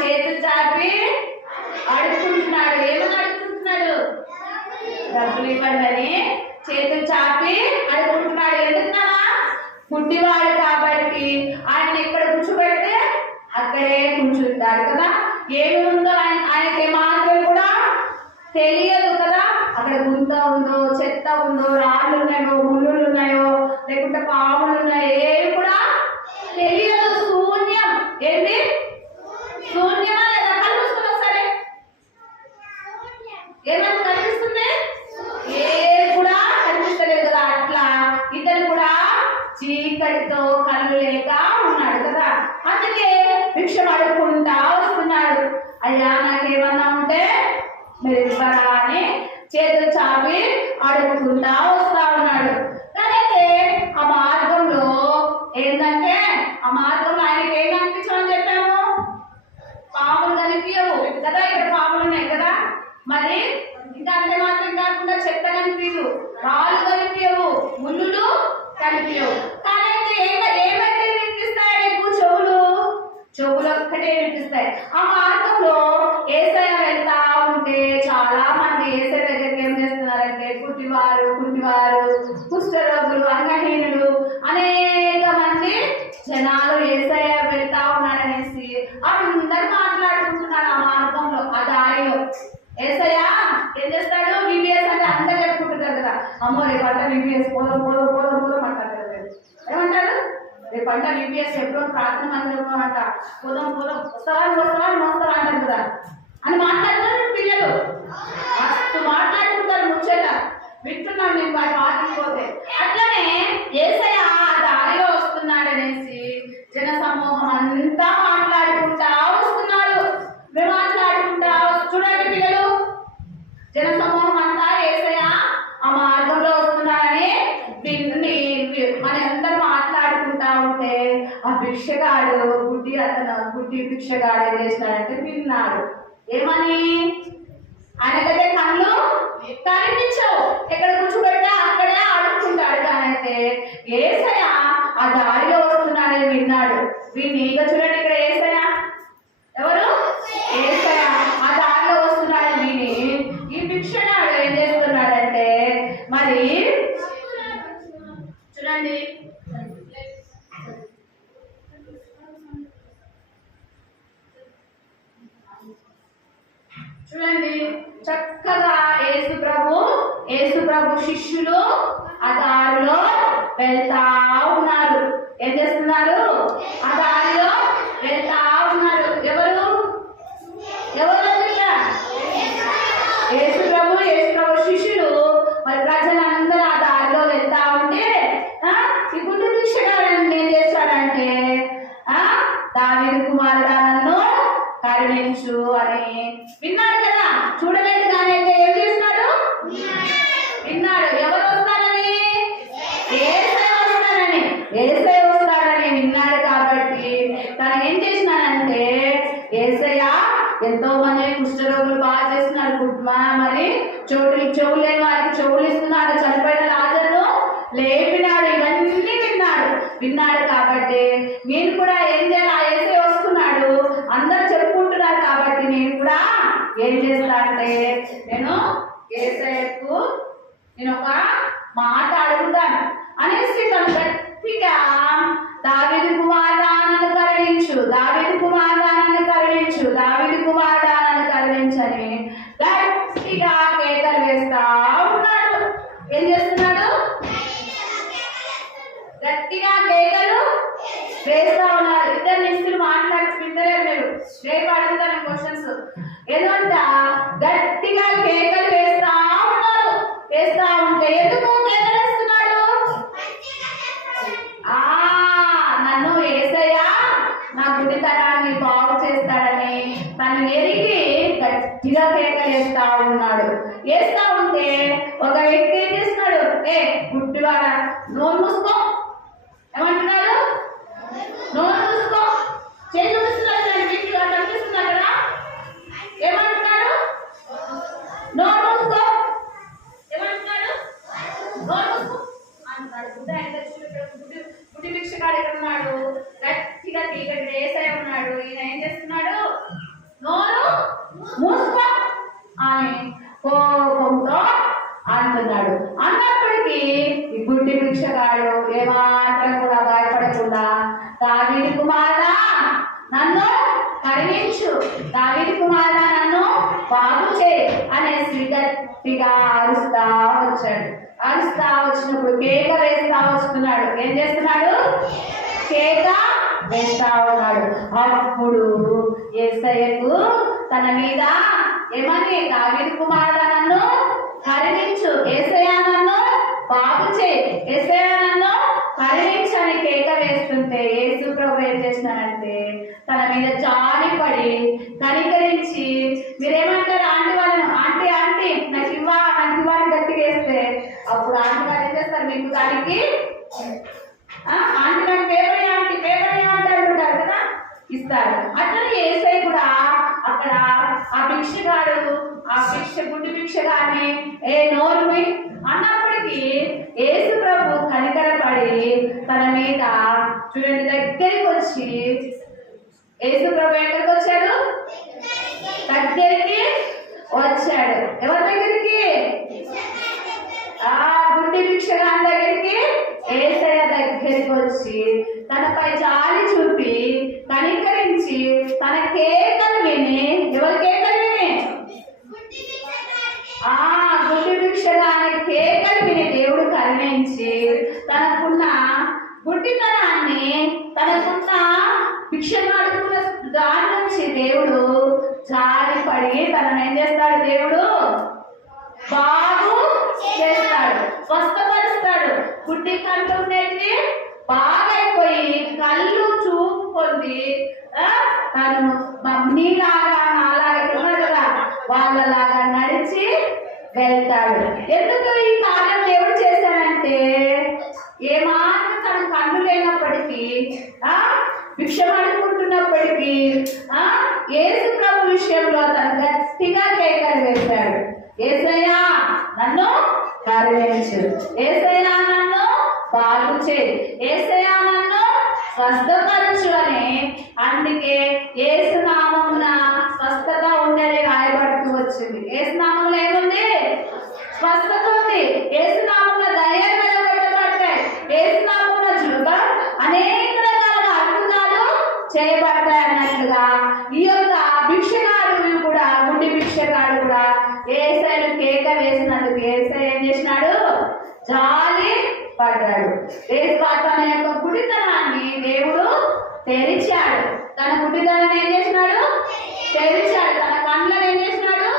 చేతులు చాపి అడుగుకుంటున్నాడు. ఏమని అడుగుకుంటున్నాడు? డబ్బులు ఇవ్వండి అని చేతులు చాపి అడుగుకుంటున్నాడు. ఎందుకున్నావా? గుడ్డివాడు కాబట్టి ఆయన ఎక్కడ కూర్చోబెడితే అక్కడే కూర్చుంటాడు కదా. ఏమి ఉందో ఆయనకి మాత్రం కూడా తెలియదు కదా. అక్కడ గుంత ఉందో, చెత్త ఉందో, రాళ్ళు ఉన్నాయో, ముళ్ళులు ఉన్నాయో, లేకుంటే పాములు ఉన్నాయో ఏవి కూడా తెలియదు. శూన్యం. ఏంటి? శూన్యమా లేదా? కనిపిస్తుంది ఒకసారి. ఏమైనా కనిపిస్తుంది? ఏది కూడా కనిపిస్తలేదు కదా. అట్లా ఇతను కూడా చీకటితో కళ్ళు లేక ఉన్నాడు కదా. అందుకే భిక్షం అడుక్కుంటా వస్తున్నాడు. అయ్యా నాకేమన్నా ఉంటే మీరు ఇవ్వరా అని చేతులు చాపి అడుగుకుంటా వస్తా ఉన్నాడు. కానీ ఆ మార్గంలో ఏంటంటే ఆ మార్గంలో ఆయనకి ఏం కనిపించమని చెప్పాము? పాములు కనిపించవు కదా. ఇక్కడ పాములు ఉన్నాయి కదా. మరి ఇంకా అంతే మాత్రం కాకుండా చెత్త కనిపించదు, రాళ్ళు కనిపించవు, ముళ్ళులు కనిపించవు. కానీ ఏమైతే వినిపిస్తాయి? ఎక్కువ చెవులు ఒక్కటే వినిపిస్తాయి. ఆ మార్గంలో యేసయ్య వెళ్తా ఉంటే చాలా మంది యేసయ్య దగ్గరికి ఏం చేస్తున్నారంటే కుంటివారు, కుష్ఠరోగులు, అంగహీనులు అనేక మంది జనాలు యేసయ్య వెళ్తా ఉన్నారనేసి అందరు మాట్లాడుకుంటున్నారు. ఆ మార్గంలో, ఆ దారిలో యేసయ్య ఏం చేస్తాడు? వివిఎస్ అంటే అందరు చెప్పుకుంటున్నారు కదా. అమ్మో రేపంట వివిఎస్ పోదాం అంటారు కదా. ఏమంటారు? రేపంట వివిఎస్ ఎప్పుడో ప్రార్థన మందిరంలో అంట పోదాం వస్తావా అంటారు కదా అని మాట్లాడుతున్నారు పిల్లలు. మస్తు మాట్లాడుకుంటారు, ముచ్చట వింటున్నాను నేను వాటి మాట్లాడిపోతే. అట్లనే యేసయ్య దారిలో వస్తున్నాడనేసి జన సమూహం అంతా మాట్లాడుకుంటా వస్తున్నారు. మేము మాట్లాడుకుంటా చూడండి పిల్లలు, జన సమూహం అంతా యేసయ్య ఆ మార్గంలో వస్తున్నాడని మన అందరూ మాట్లాడుకుంటా ఉంటే ఆ భిక్షగాడు గుడ్డి భిక్షగాడు ఏం చేసినాడంటే విన్నాడు. ఏమని? ఆయన దగ్గర కళ్ళు కనిపించవు, ఎక్కడ కూర్చోబెట్టా అక్కడే ఆడుకుంటాడు. కానీ అయితే యేసయ్య ఆ దారిలో వస్తున్నాడని విన్నాడు. వీడిని ఇక చూడండి, ఇక్కడ యేసయ్య ఎవరు? యేసయ్య ఆ దారిలో వస్తున్నాడని విని ఈ భిక్షగాడు ఏం చేస్తున్నాడంటే మరి చూడండి, చక్కగా యేసు ప్రభు శిష్యులు ఆ దారిలో వెళ్తా ఉన్నారు. ఏం చేస్తున్నారు? ఆ దారిలో వెళ్తా ఉన్నారు. ఎవరు? యేసు ప్రభు శిష్యులు. మరి ప్రజలందరూ ఆ దారిలో వెళ్తా ఉంటే ఈ గుడ్డి భిక్షగాడు ఏం చేశాడంటే దావీదు కుమారుడా నన్ను కరుణించు అని విన్నాడు కదా. చూడలేదు కానీ అయితే ఏం చేస్తున్నాడు? విన్నాడు. ఎవరు వస్తారని? యేసయ్య వస్తాడని విన్నాడు. కాబట్టి తను ఏం చేసినాడంటే యేసయ్య ఎంతో మంది కుష్ఠరోగులు బాగా చేస్తున్నారు. మరి చెవులు లేని వారికి చెవులు ఇస్తున్నాడు. చనిపోయిన లాజరును లేపినాడు. ఇవన్నీ విన్నాడు కాబట్టి నేను కూడా ఏం చేయాలి? ఆ యేసయ్య వస్తున్నాడు, అందరు చెప్పుకుంటున్నారు కాబట్టి నేను కూడా ఏం చేస్తా అంటే నేను యేసయ్యకు నేను ఒక మాట అడుగుతాను అనేసి తను గట్టిగా దావీదు కుమారుడా నన్ను కరుణించు, దావీదు కుమారుడా నన్ను కరుణించు, దావీదు కుమారుడా నన్ను కరుణించని గట్టిగా కేకలు వేస్తా ఉన్నాడు. ఏం చేస్తున్నాడు? గట్టిగా కేకలు వేస్తా ఉన్నారు. ఇద్దరు నిస్తులు మాట్లాడి వింటలేరు మీరు. రేపు అడుగుతాను క్వశ్చన్స్. ఏదంట గట్టిగా కేకలు వేస్తా ఉన్నారు. వేస్తా ఉంటే ఎందుకు కేకలు వేస్తున్నాడు? నన్ను యేసయ్య నా గుడితనాన్ని బాగు చేస్తాడని తను ఎరిగి గట్టిగా కేకలు వేస్తా ఉన్నాడు. వేస్తా ఉంటే ఒక వ్యక్తి ఏం చేస్తున్నాడు? గుడ్డివాడా నోరు మూసుకో. ఏమంటున్నాడు? నోరు మూసుకో. చేయి చూపిస్తున్నాడు. కనిపిస్తున్నా కదా. ఏమంటున్నాడు? కోపంతో అంటున్నాడు. అన్నప్పటికీ ఈ గుడ్డి భిక్షగాడు ఏమాత్రం కూడా భయపడకుండా దావీదు కుమారుడా నన్ను కరుణించు, దావీదు కుమారుడా నన్ను బాగు చేయి అనేసి గట్టిగా అరుస్తా వచ్చాడు. అరుస్తా వచ్చినప్పుడు కేక వేస్తా వస్తున్నాడు. ఏం చేస్తున్నాడు? కేక వేస్తా ఉన్నాడు. అప్పుడు యేసయ్యకు తన మీద ఏమని, దావీదు కుమారుడా నన్ను కరుణించు, యేసయ్యా నన్ను బాగు చేయి, యేసయ్యా నన్ను కరుణించు అని కేక వేస్తుంటే యేసు ప్రభు ఏం చేసినాడంటే తన మీద జాలిపడి కనికరించి, మీరేమంటారు ఆంటీ వాళ్ళను, ఆంటీ ఆంటీ నాకు ఇవ్వాలి గట్టిగా వేస్తే అప్పుడు ఆంటీ వాళ్ళు ఏం చేస్తారు, మీకు దానికి ఆంటీ నాకు పేపర్ ఆంటీ అంటుంటారు కదా, ఇస్తారు. అట్లనే యేసయ్య కూడా అక్కడ ఆ భిక్షగాడు గుడ్డి భిక్షగాన్ని నోరుమి అన్నప్పటికీ యేసు ప్రభు కనికరపడి తన మీద చూడండి దగ్గరికి వచ్చి, యేసు ప్రభు ఎక్కడికి వచ్చాడు? దగ్గరికి వచ్చాడు. ఎవరి దగ్గరికి? ఆ గుడ్డి భిక్షగాని దగ్గరికి యేసయ్య దగ్గరికి వచ్చి తనపై జాలి చూపి కనికరించి తన కేకలు విని, ఎవరి కేకలు విని? ఆ గుడ్డి భిక్షగాని కేకలు విని దేవుడు కరుణించి తనకున్న గుడ్డితనాన్ని, తనకున్న భిక్షగాడుకున్న దాని నుంచి దేవుడు జాలిపడి తనను ఏం చేస్తాడు? దేవుడు బాగు చేస్తాడు, స్వస్థపరుస్తాడు. గుడ్డి కళ్ళు ఉండేది బాగైపోయి కళ్ళు చూపు పొంది తను నీలాగా నాలాగా ఉన్నాడు కదా వాళ్ళలాగా నడిచి వెళ్తాడు. ఎందుకు ఈ కార్యం దేవుడు చేశాడంటే ఏమాత్రం తన కళ్ళు లేనప్పటికీ భిక్షం అనుకుంటున్నప్పటికీ యేసు ప్రభు విషయంలో తను గట్టిగా కేకలు వేశాడు. యేసయ్యా నన్ను కరుణించు, యేసయ్యా నన్ను బాగు చేయి, యేసయ్యా నన్ను స్వస్థపరచు అని. అందుకే యేసు నామమున స్వస్థత ఉండేది రాయబడుతూ వచ్చింది. యేసు నామంలో ఏముంది? స్వస్థత ఉంది. యేసు నామంలో ధైర్యం నిలబెట్టబడతాయి. యేసు నామంలో అనేక రకాల అద్భుతాలు చేయబడతాయి అన్నట్లుగా ఈ యొక్క భిక్షగాడు కూడా, గుడ్డి భిక్షగాడు కూడా యేసయ్యను కేక వేసినందుకు యేసయ్య ఏం చేసినాడు? జాలి పడ్డాడు. తన యొక్క గుడితనాన్ని దేవుడు తెరిచాడు. తన గుడితనాన్ని ఏం చేసినాడు? తెరిచాడు. తన కళ్ళను ఏం చేసినాడు?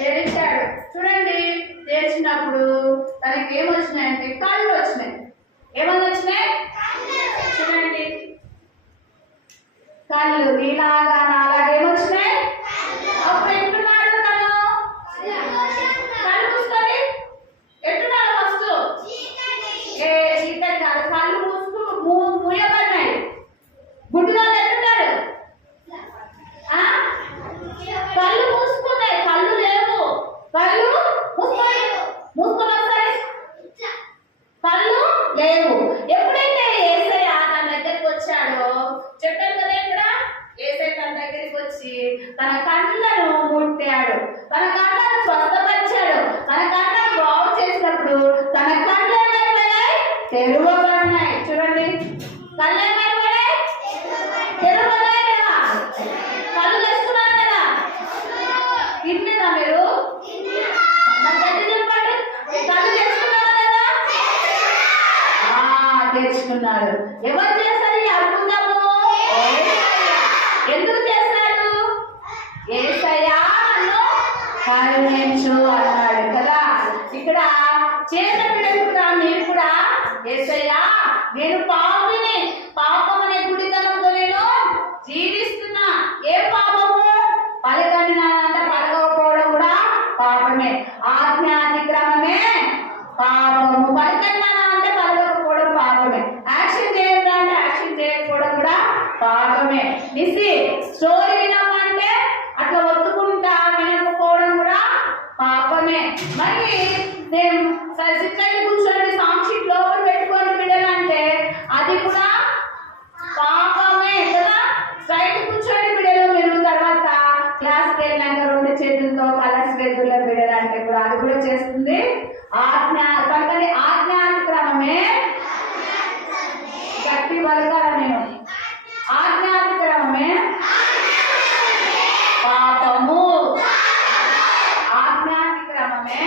తెరిచాడు. చూడండి, తెరిచినప్పుడు తనకి ఏమొచ్చినాయంటే కళ్ళు వచ్చినాయి. ఏమని వచ్చినాయి? చూడండి, కళ్ళు నీలాగా నాలాగా ఏమొచ్చినాయి? అప్పుడు ఎట్టున్నాడు తను? కళ్ళు మూసుకొని ఎట్టున్నాడు? ఫస్ట్ చీకటి కాదు, కళ్ళు మూయబడినాయి. గుడ్డివాళ్ళు ఎట్టున్నారు? కళ్ళు మూసుకున్నాయి, కళ్ళు లేవు. కళ్ళు మూసుకొని వస్తాయి, కళ్ళు లేవు. ఎప్పుడైతే యేసయ్య తన దగ్గరికి వచ్చాడో చెప్పాను కదా, ఇక్కడ యేసయ్య తన దగ్గరికి వచ్చి తన కళ్ళను ముట్టాడు, తన కళ్ళను స్వస్థపరిచాడు. తన కళ్ళను బాగు చేసినప్పుడు తన కళ్ళు ఏమైపోయాయి? తెరవబడినాయి. చూడండి, కళ్ళు ఏమైపోయాయి? తెరవబడ్డాయి కదా. కళ్ళు తెచ్చుకున్నారు కదా. తిన్నదా మీరు? చెప్పండి, కళ్ళు తెచ్చుకున్నారు కదా. తెచ్చుకున్నారు. ఎవరు చేశారు ఈ అద్భుతము? ఎందుకు చేశాడు? యేసయ్యా నన్ను కరుణించు అన్నాడు కదా. ఇక్కడ చేసిన బిడ్డలు కూడా, మీరు కూడా యేసయ్యా నేను పాపిని, పాపం అనే గుడితనంతో నేను జీవిస్తున్నా. ఏ పాపము? పలకని నానంటే పలకపోవడం కూడా పాపమే. ఆజ్ఞాతిక్రమమే పాపము. పలకని అంటే పలకపోవడం పాపమే. యాక్షన్ చేయడం అంటే యాక్షన్ చేయకపోవడం కూడా పాపమే. స్టోరీ వినమంటే అట్లా ఒత్తుకుంటా వినకపోవడం కూడా పాపమే. మరి నేను సిక్కల్ని కూర్చొని సాంగ్ షీట్ లోపల పెట్టుకొని బిడ్డలంటే అది కూడా పాపమే కదా. స్ట్రైట్ కూర్చొని బిడ్డలు మీరు తర్వాత క్లాస్కి వెళ్ళినాక రెండు చేతులతో కలర్స్ వేదుల్లో బిడ్డలంటే కూడా చేస్తుంది. పలకని ఆజ్ఞాతిక్రమమే గట్టి పలకాల నేను. ఆజ్ఞాతిక్రమమే పాపము. ఆజ్ఞాతిక్రమమే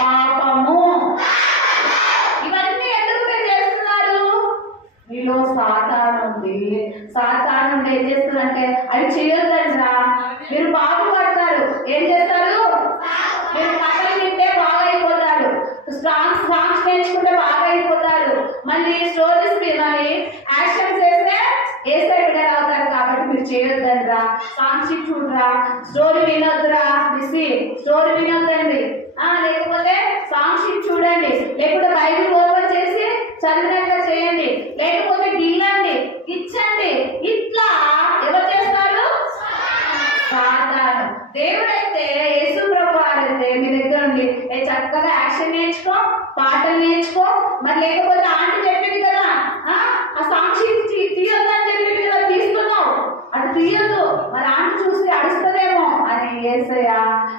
పాపము. ఇవన్నీ ఎందుకు మీరు చేస్తున్నారు? మీలో సాతాను ఉంది. సాతాను నుండి ఏం చేస్తుందంటే అవి చేయొద్దంటరా, మీరు బాగుపడతారు. ఏం చేస్తారు? మీరు కథలు వింటే బాగా అయిపోతారు, సాంగ్స్ నేర్చుకుంటే బాగా అయిపోతారు, మళ్ళీ స్టోరీస్ వినాలి, యాక్షన్ చేస్తే ఏ సైడ్ అవుతారు. కాబట్టి మీరు చేయొద్దండిరా, సాంగ్స్ చూడరా, స్టోరీ వినొద్దురా, స్టోరీ వినొద్దండి. లేకపోతే సాంగ్స్ చూడండి, లేకపోతే బైబిల్ ఓపెన్ చేసి చదివినట్టు చేయండి, లేకపోతే గిల్లండి, ఇచ్చండి. ఇట్లా ఎవరు చేస్తారు? సాతాను. దేవుడైతే యేసు ప్రభు వారైతే మీ దగ్గర ఉండి చక్కగా యాక్షన్ నేర్చుకో, పాటలు నేర్చుకో, మరి లేకపోతే ఆంటీ చెప్పింది కదా ఆ సాక్షి తీయొద్దని చెప్పింది కదా, తీసుకున్నావు, అటు తీయొద్దు, మరి ఆంటీ చూసి అడుస్తుందేమో అని యేసయ్య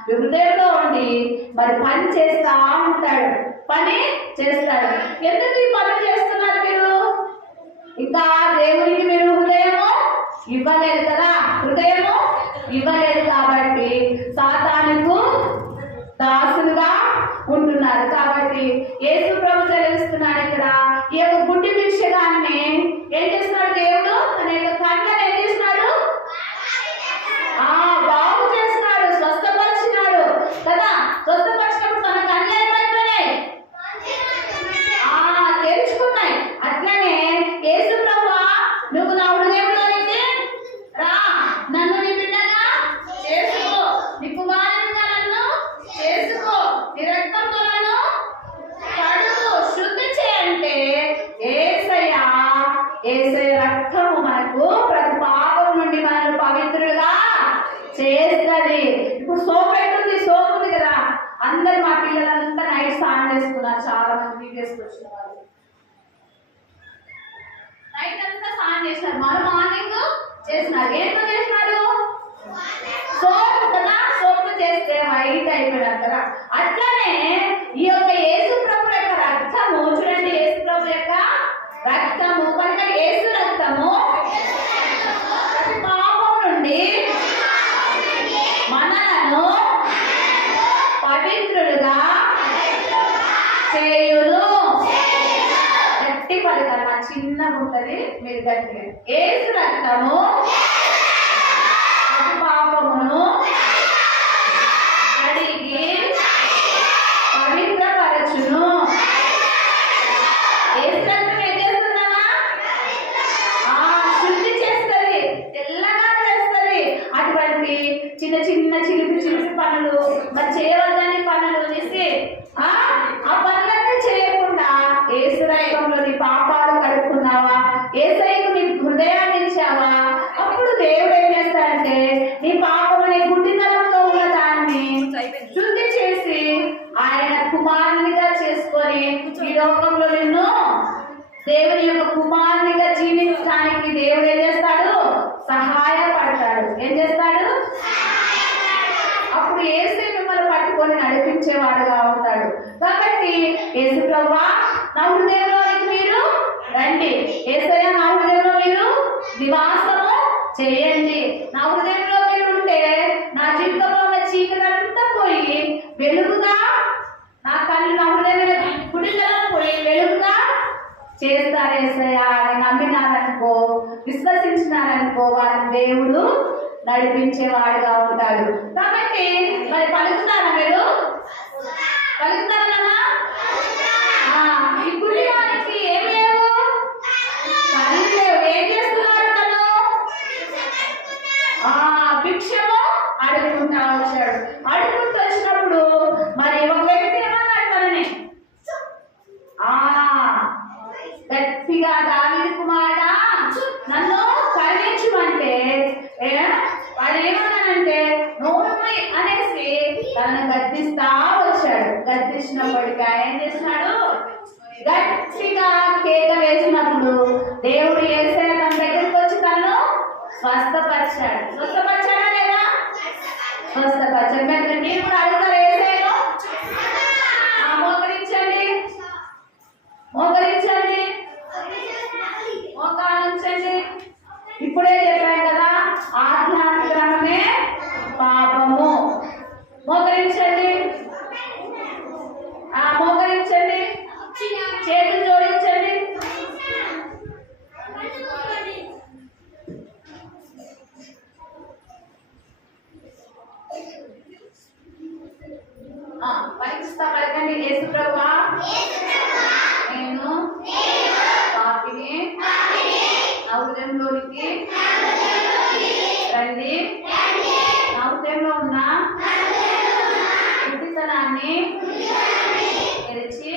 హృదయంలో ఉండి మరి పని చేస్తా ఉంటాడు. పని చేస్తాడు. ఎందుకు ఈ పని చేస్తున్నారు మీరు? ఇంకా దేవునికి మీరు హృదయము ఇవ్వలేదు కదా, హృదయము ఇవ్వలేదు కాబట్టి సాతానుకు దాసులుగా ఉంటున్నారు. కాబట్టి యేసు ప్రభు సెలవిస్తున్నాడు ఇక్కడ, ఈ యొక్క గుడ్డి భిక్షగాన్ని ఏం చేస్తున్నాడు? దేవుడు తన యొక్క కళ్ళను ఏం చేస్తున్నాడు? బాగు చేస్తున్నాడు, స్వస్థపరిచినాడు కదా. స్వస్థపరిచినప్పుడు తన కళ్ళు ఏమైపోయినాయి? తెరుచుకున్నాయి. అట్లనే యేసు ప్రభువా, నువ్వు నా హృదయంలోనికి రా, నన్ను నీ బిడ్డగా చేసుకో, నీ కుమారునిగా నన్ను చేసుకో, నీ రక్తంతో నన్ను కడుగు, శుద్ధి చేయంటే యేసయ్య రక్తము మనకు ప్రతి పాపం నుండి మనల్ని పవిత్రులుగా చేస్తుంది. ఇప్పుడు సోప్ ఎట్టుంది? సోప్ ఉంది కదా, అందరు మా పిల్లలంతా నైట్ స్నానం చేసుకున్నారు. చాలా మంది వీడియోస్కి వచ్చిన వాళ్ళు నైట్ అంతా స్నానం చేసినారు, మరో మార్నింగ్ చేసినారు. ఏంటో చేసినారు? సోప్ కదా, సోప్ చేస్తే వైట్ అయిపోయారు కదా. అట్లనే ఈ యొక్క యేసు ప్రభు యొక్క రక్తము చూడండి, యేసు ప్రభు యొక్క రక్తము కనుక యేసు రక్తము ప్రతి పాపం నుండి మనలను పవిత్రులుగా చేయును. గట్టి పలకాలి, నా చిన్నగా ఉంటది, మీరు గట్టిగా. యేసు రక్తము ప్రతి పాపమును కడిగి పవిత్రపరచును. యేసు రక్తం ఏం చేస్తుందమ్మా? శుద్ధి చేస్తుంది, తెల్లగా చేస్తుంది. అటువంటి చిన్న చిన్న చిలిపి పనులు, మరి చేయవద్దని పనులు చేసి ఆ పనులన్నీ చేయకుండా యేసు రక్తంలో నీ పాపాలు కడుక్కున్నావా, యేసయ్యకు నీ హృదయాన్ని ఇచ్చావా, అప్పుడు దేవుడు ఏం చేస్తాడంటే నీ పాపముని గుడ్డితనంతో ఉన్న దాన్ని శుద్ధి చేసి ఆయన కుమారునిగా చేసుకొని ఈ లోకంలో నిన్ను దేవుని యొక్క కుమారునిగా జీవించడానికి దేవుడు ఏం చేస్తాడు? సహాయపడతాడు. ఏం చేస్తాడు? అప్పుడు యేసే మిమ్మల్ని పట్టుకొని నడిపించేవాడుగా ఉంటాడు. కాబట్టి యేసు ప్రభువా, నా హృదయంలోనికి మీరు రండి, యేసయ్య నా హృదయంలో మీరు నివాసము చేయండి. నా హృదయంలో మీరు ఉంటే నా జీవితంలో ఉన్న చీకటంతా పోయి వెలుగుగా, నా కళ్ళు నా హృదయంలో గుడిలో పోయి వెలుగుగా చేస్తారు. యేసయ్య అని నమ్మినారనుకో, విశ్వసించినారనుకో, వారిని దేవుడు నడిపించేవాడుగా ఉంటాడు. కాబట్టి మరి పలుకుతారా మీరు? పలుకుతారమ్మా? ఈ గుడి వారికి ఏం లేవు, కళ్ళు లేవు. ఏం చేస్తున్నారు? తను భిక్షము అడుగుకుంటా వచ్చాడు. అడుగుకుంటూ వచ్చినప్పుడు మరి ఒక వ్యక్తి ఏమన్నాడు తనని? గట్టిగా దావీదు కుమారుడా నన్ను కరుణించమంటే వాడు ఏమన్నానంటే నోర్మై అనేసి తనను గద్దిస్తా వచ్చాడు. గద్దించినప్పటికీ ఆయన ఏం చేసినాడు? గట్టిగా కేక వేసినప్పుడు దేవుడు యేసయ్య తన దగ్గరికి వచ్చి తనను స్వస్థపరిచాడు. స్వస్థపరిచాడా లేదా? స్వస్థపరిచాడు. మీరు కూడా అడుగుతారు, పలకండి. యేసు ప్రభువా నేను పాపిని నా హృదయంలోనికి రండి. నా హృదయంలో ఉన్న గుడ్డితనాన్ని తెరిచి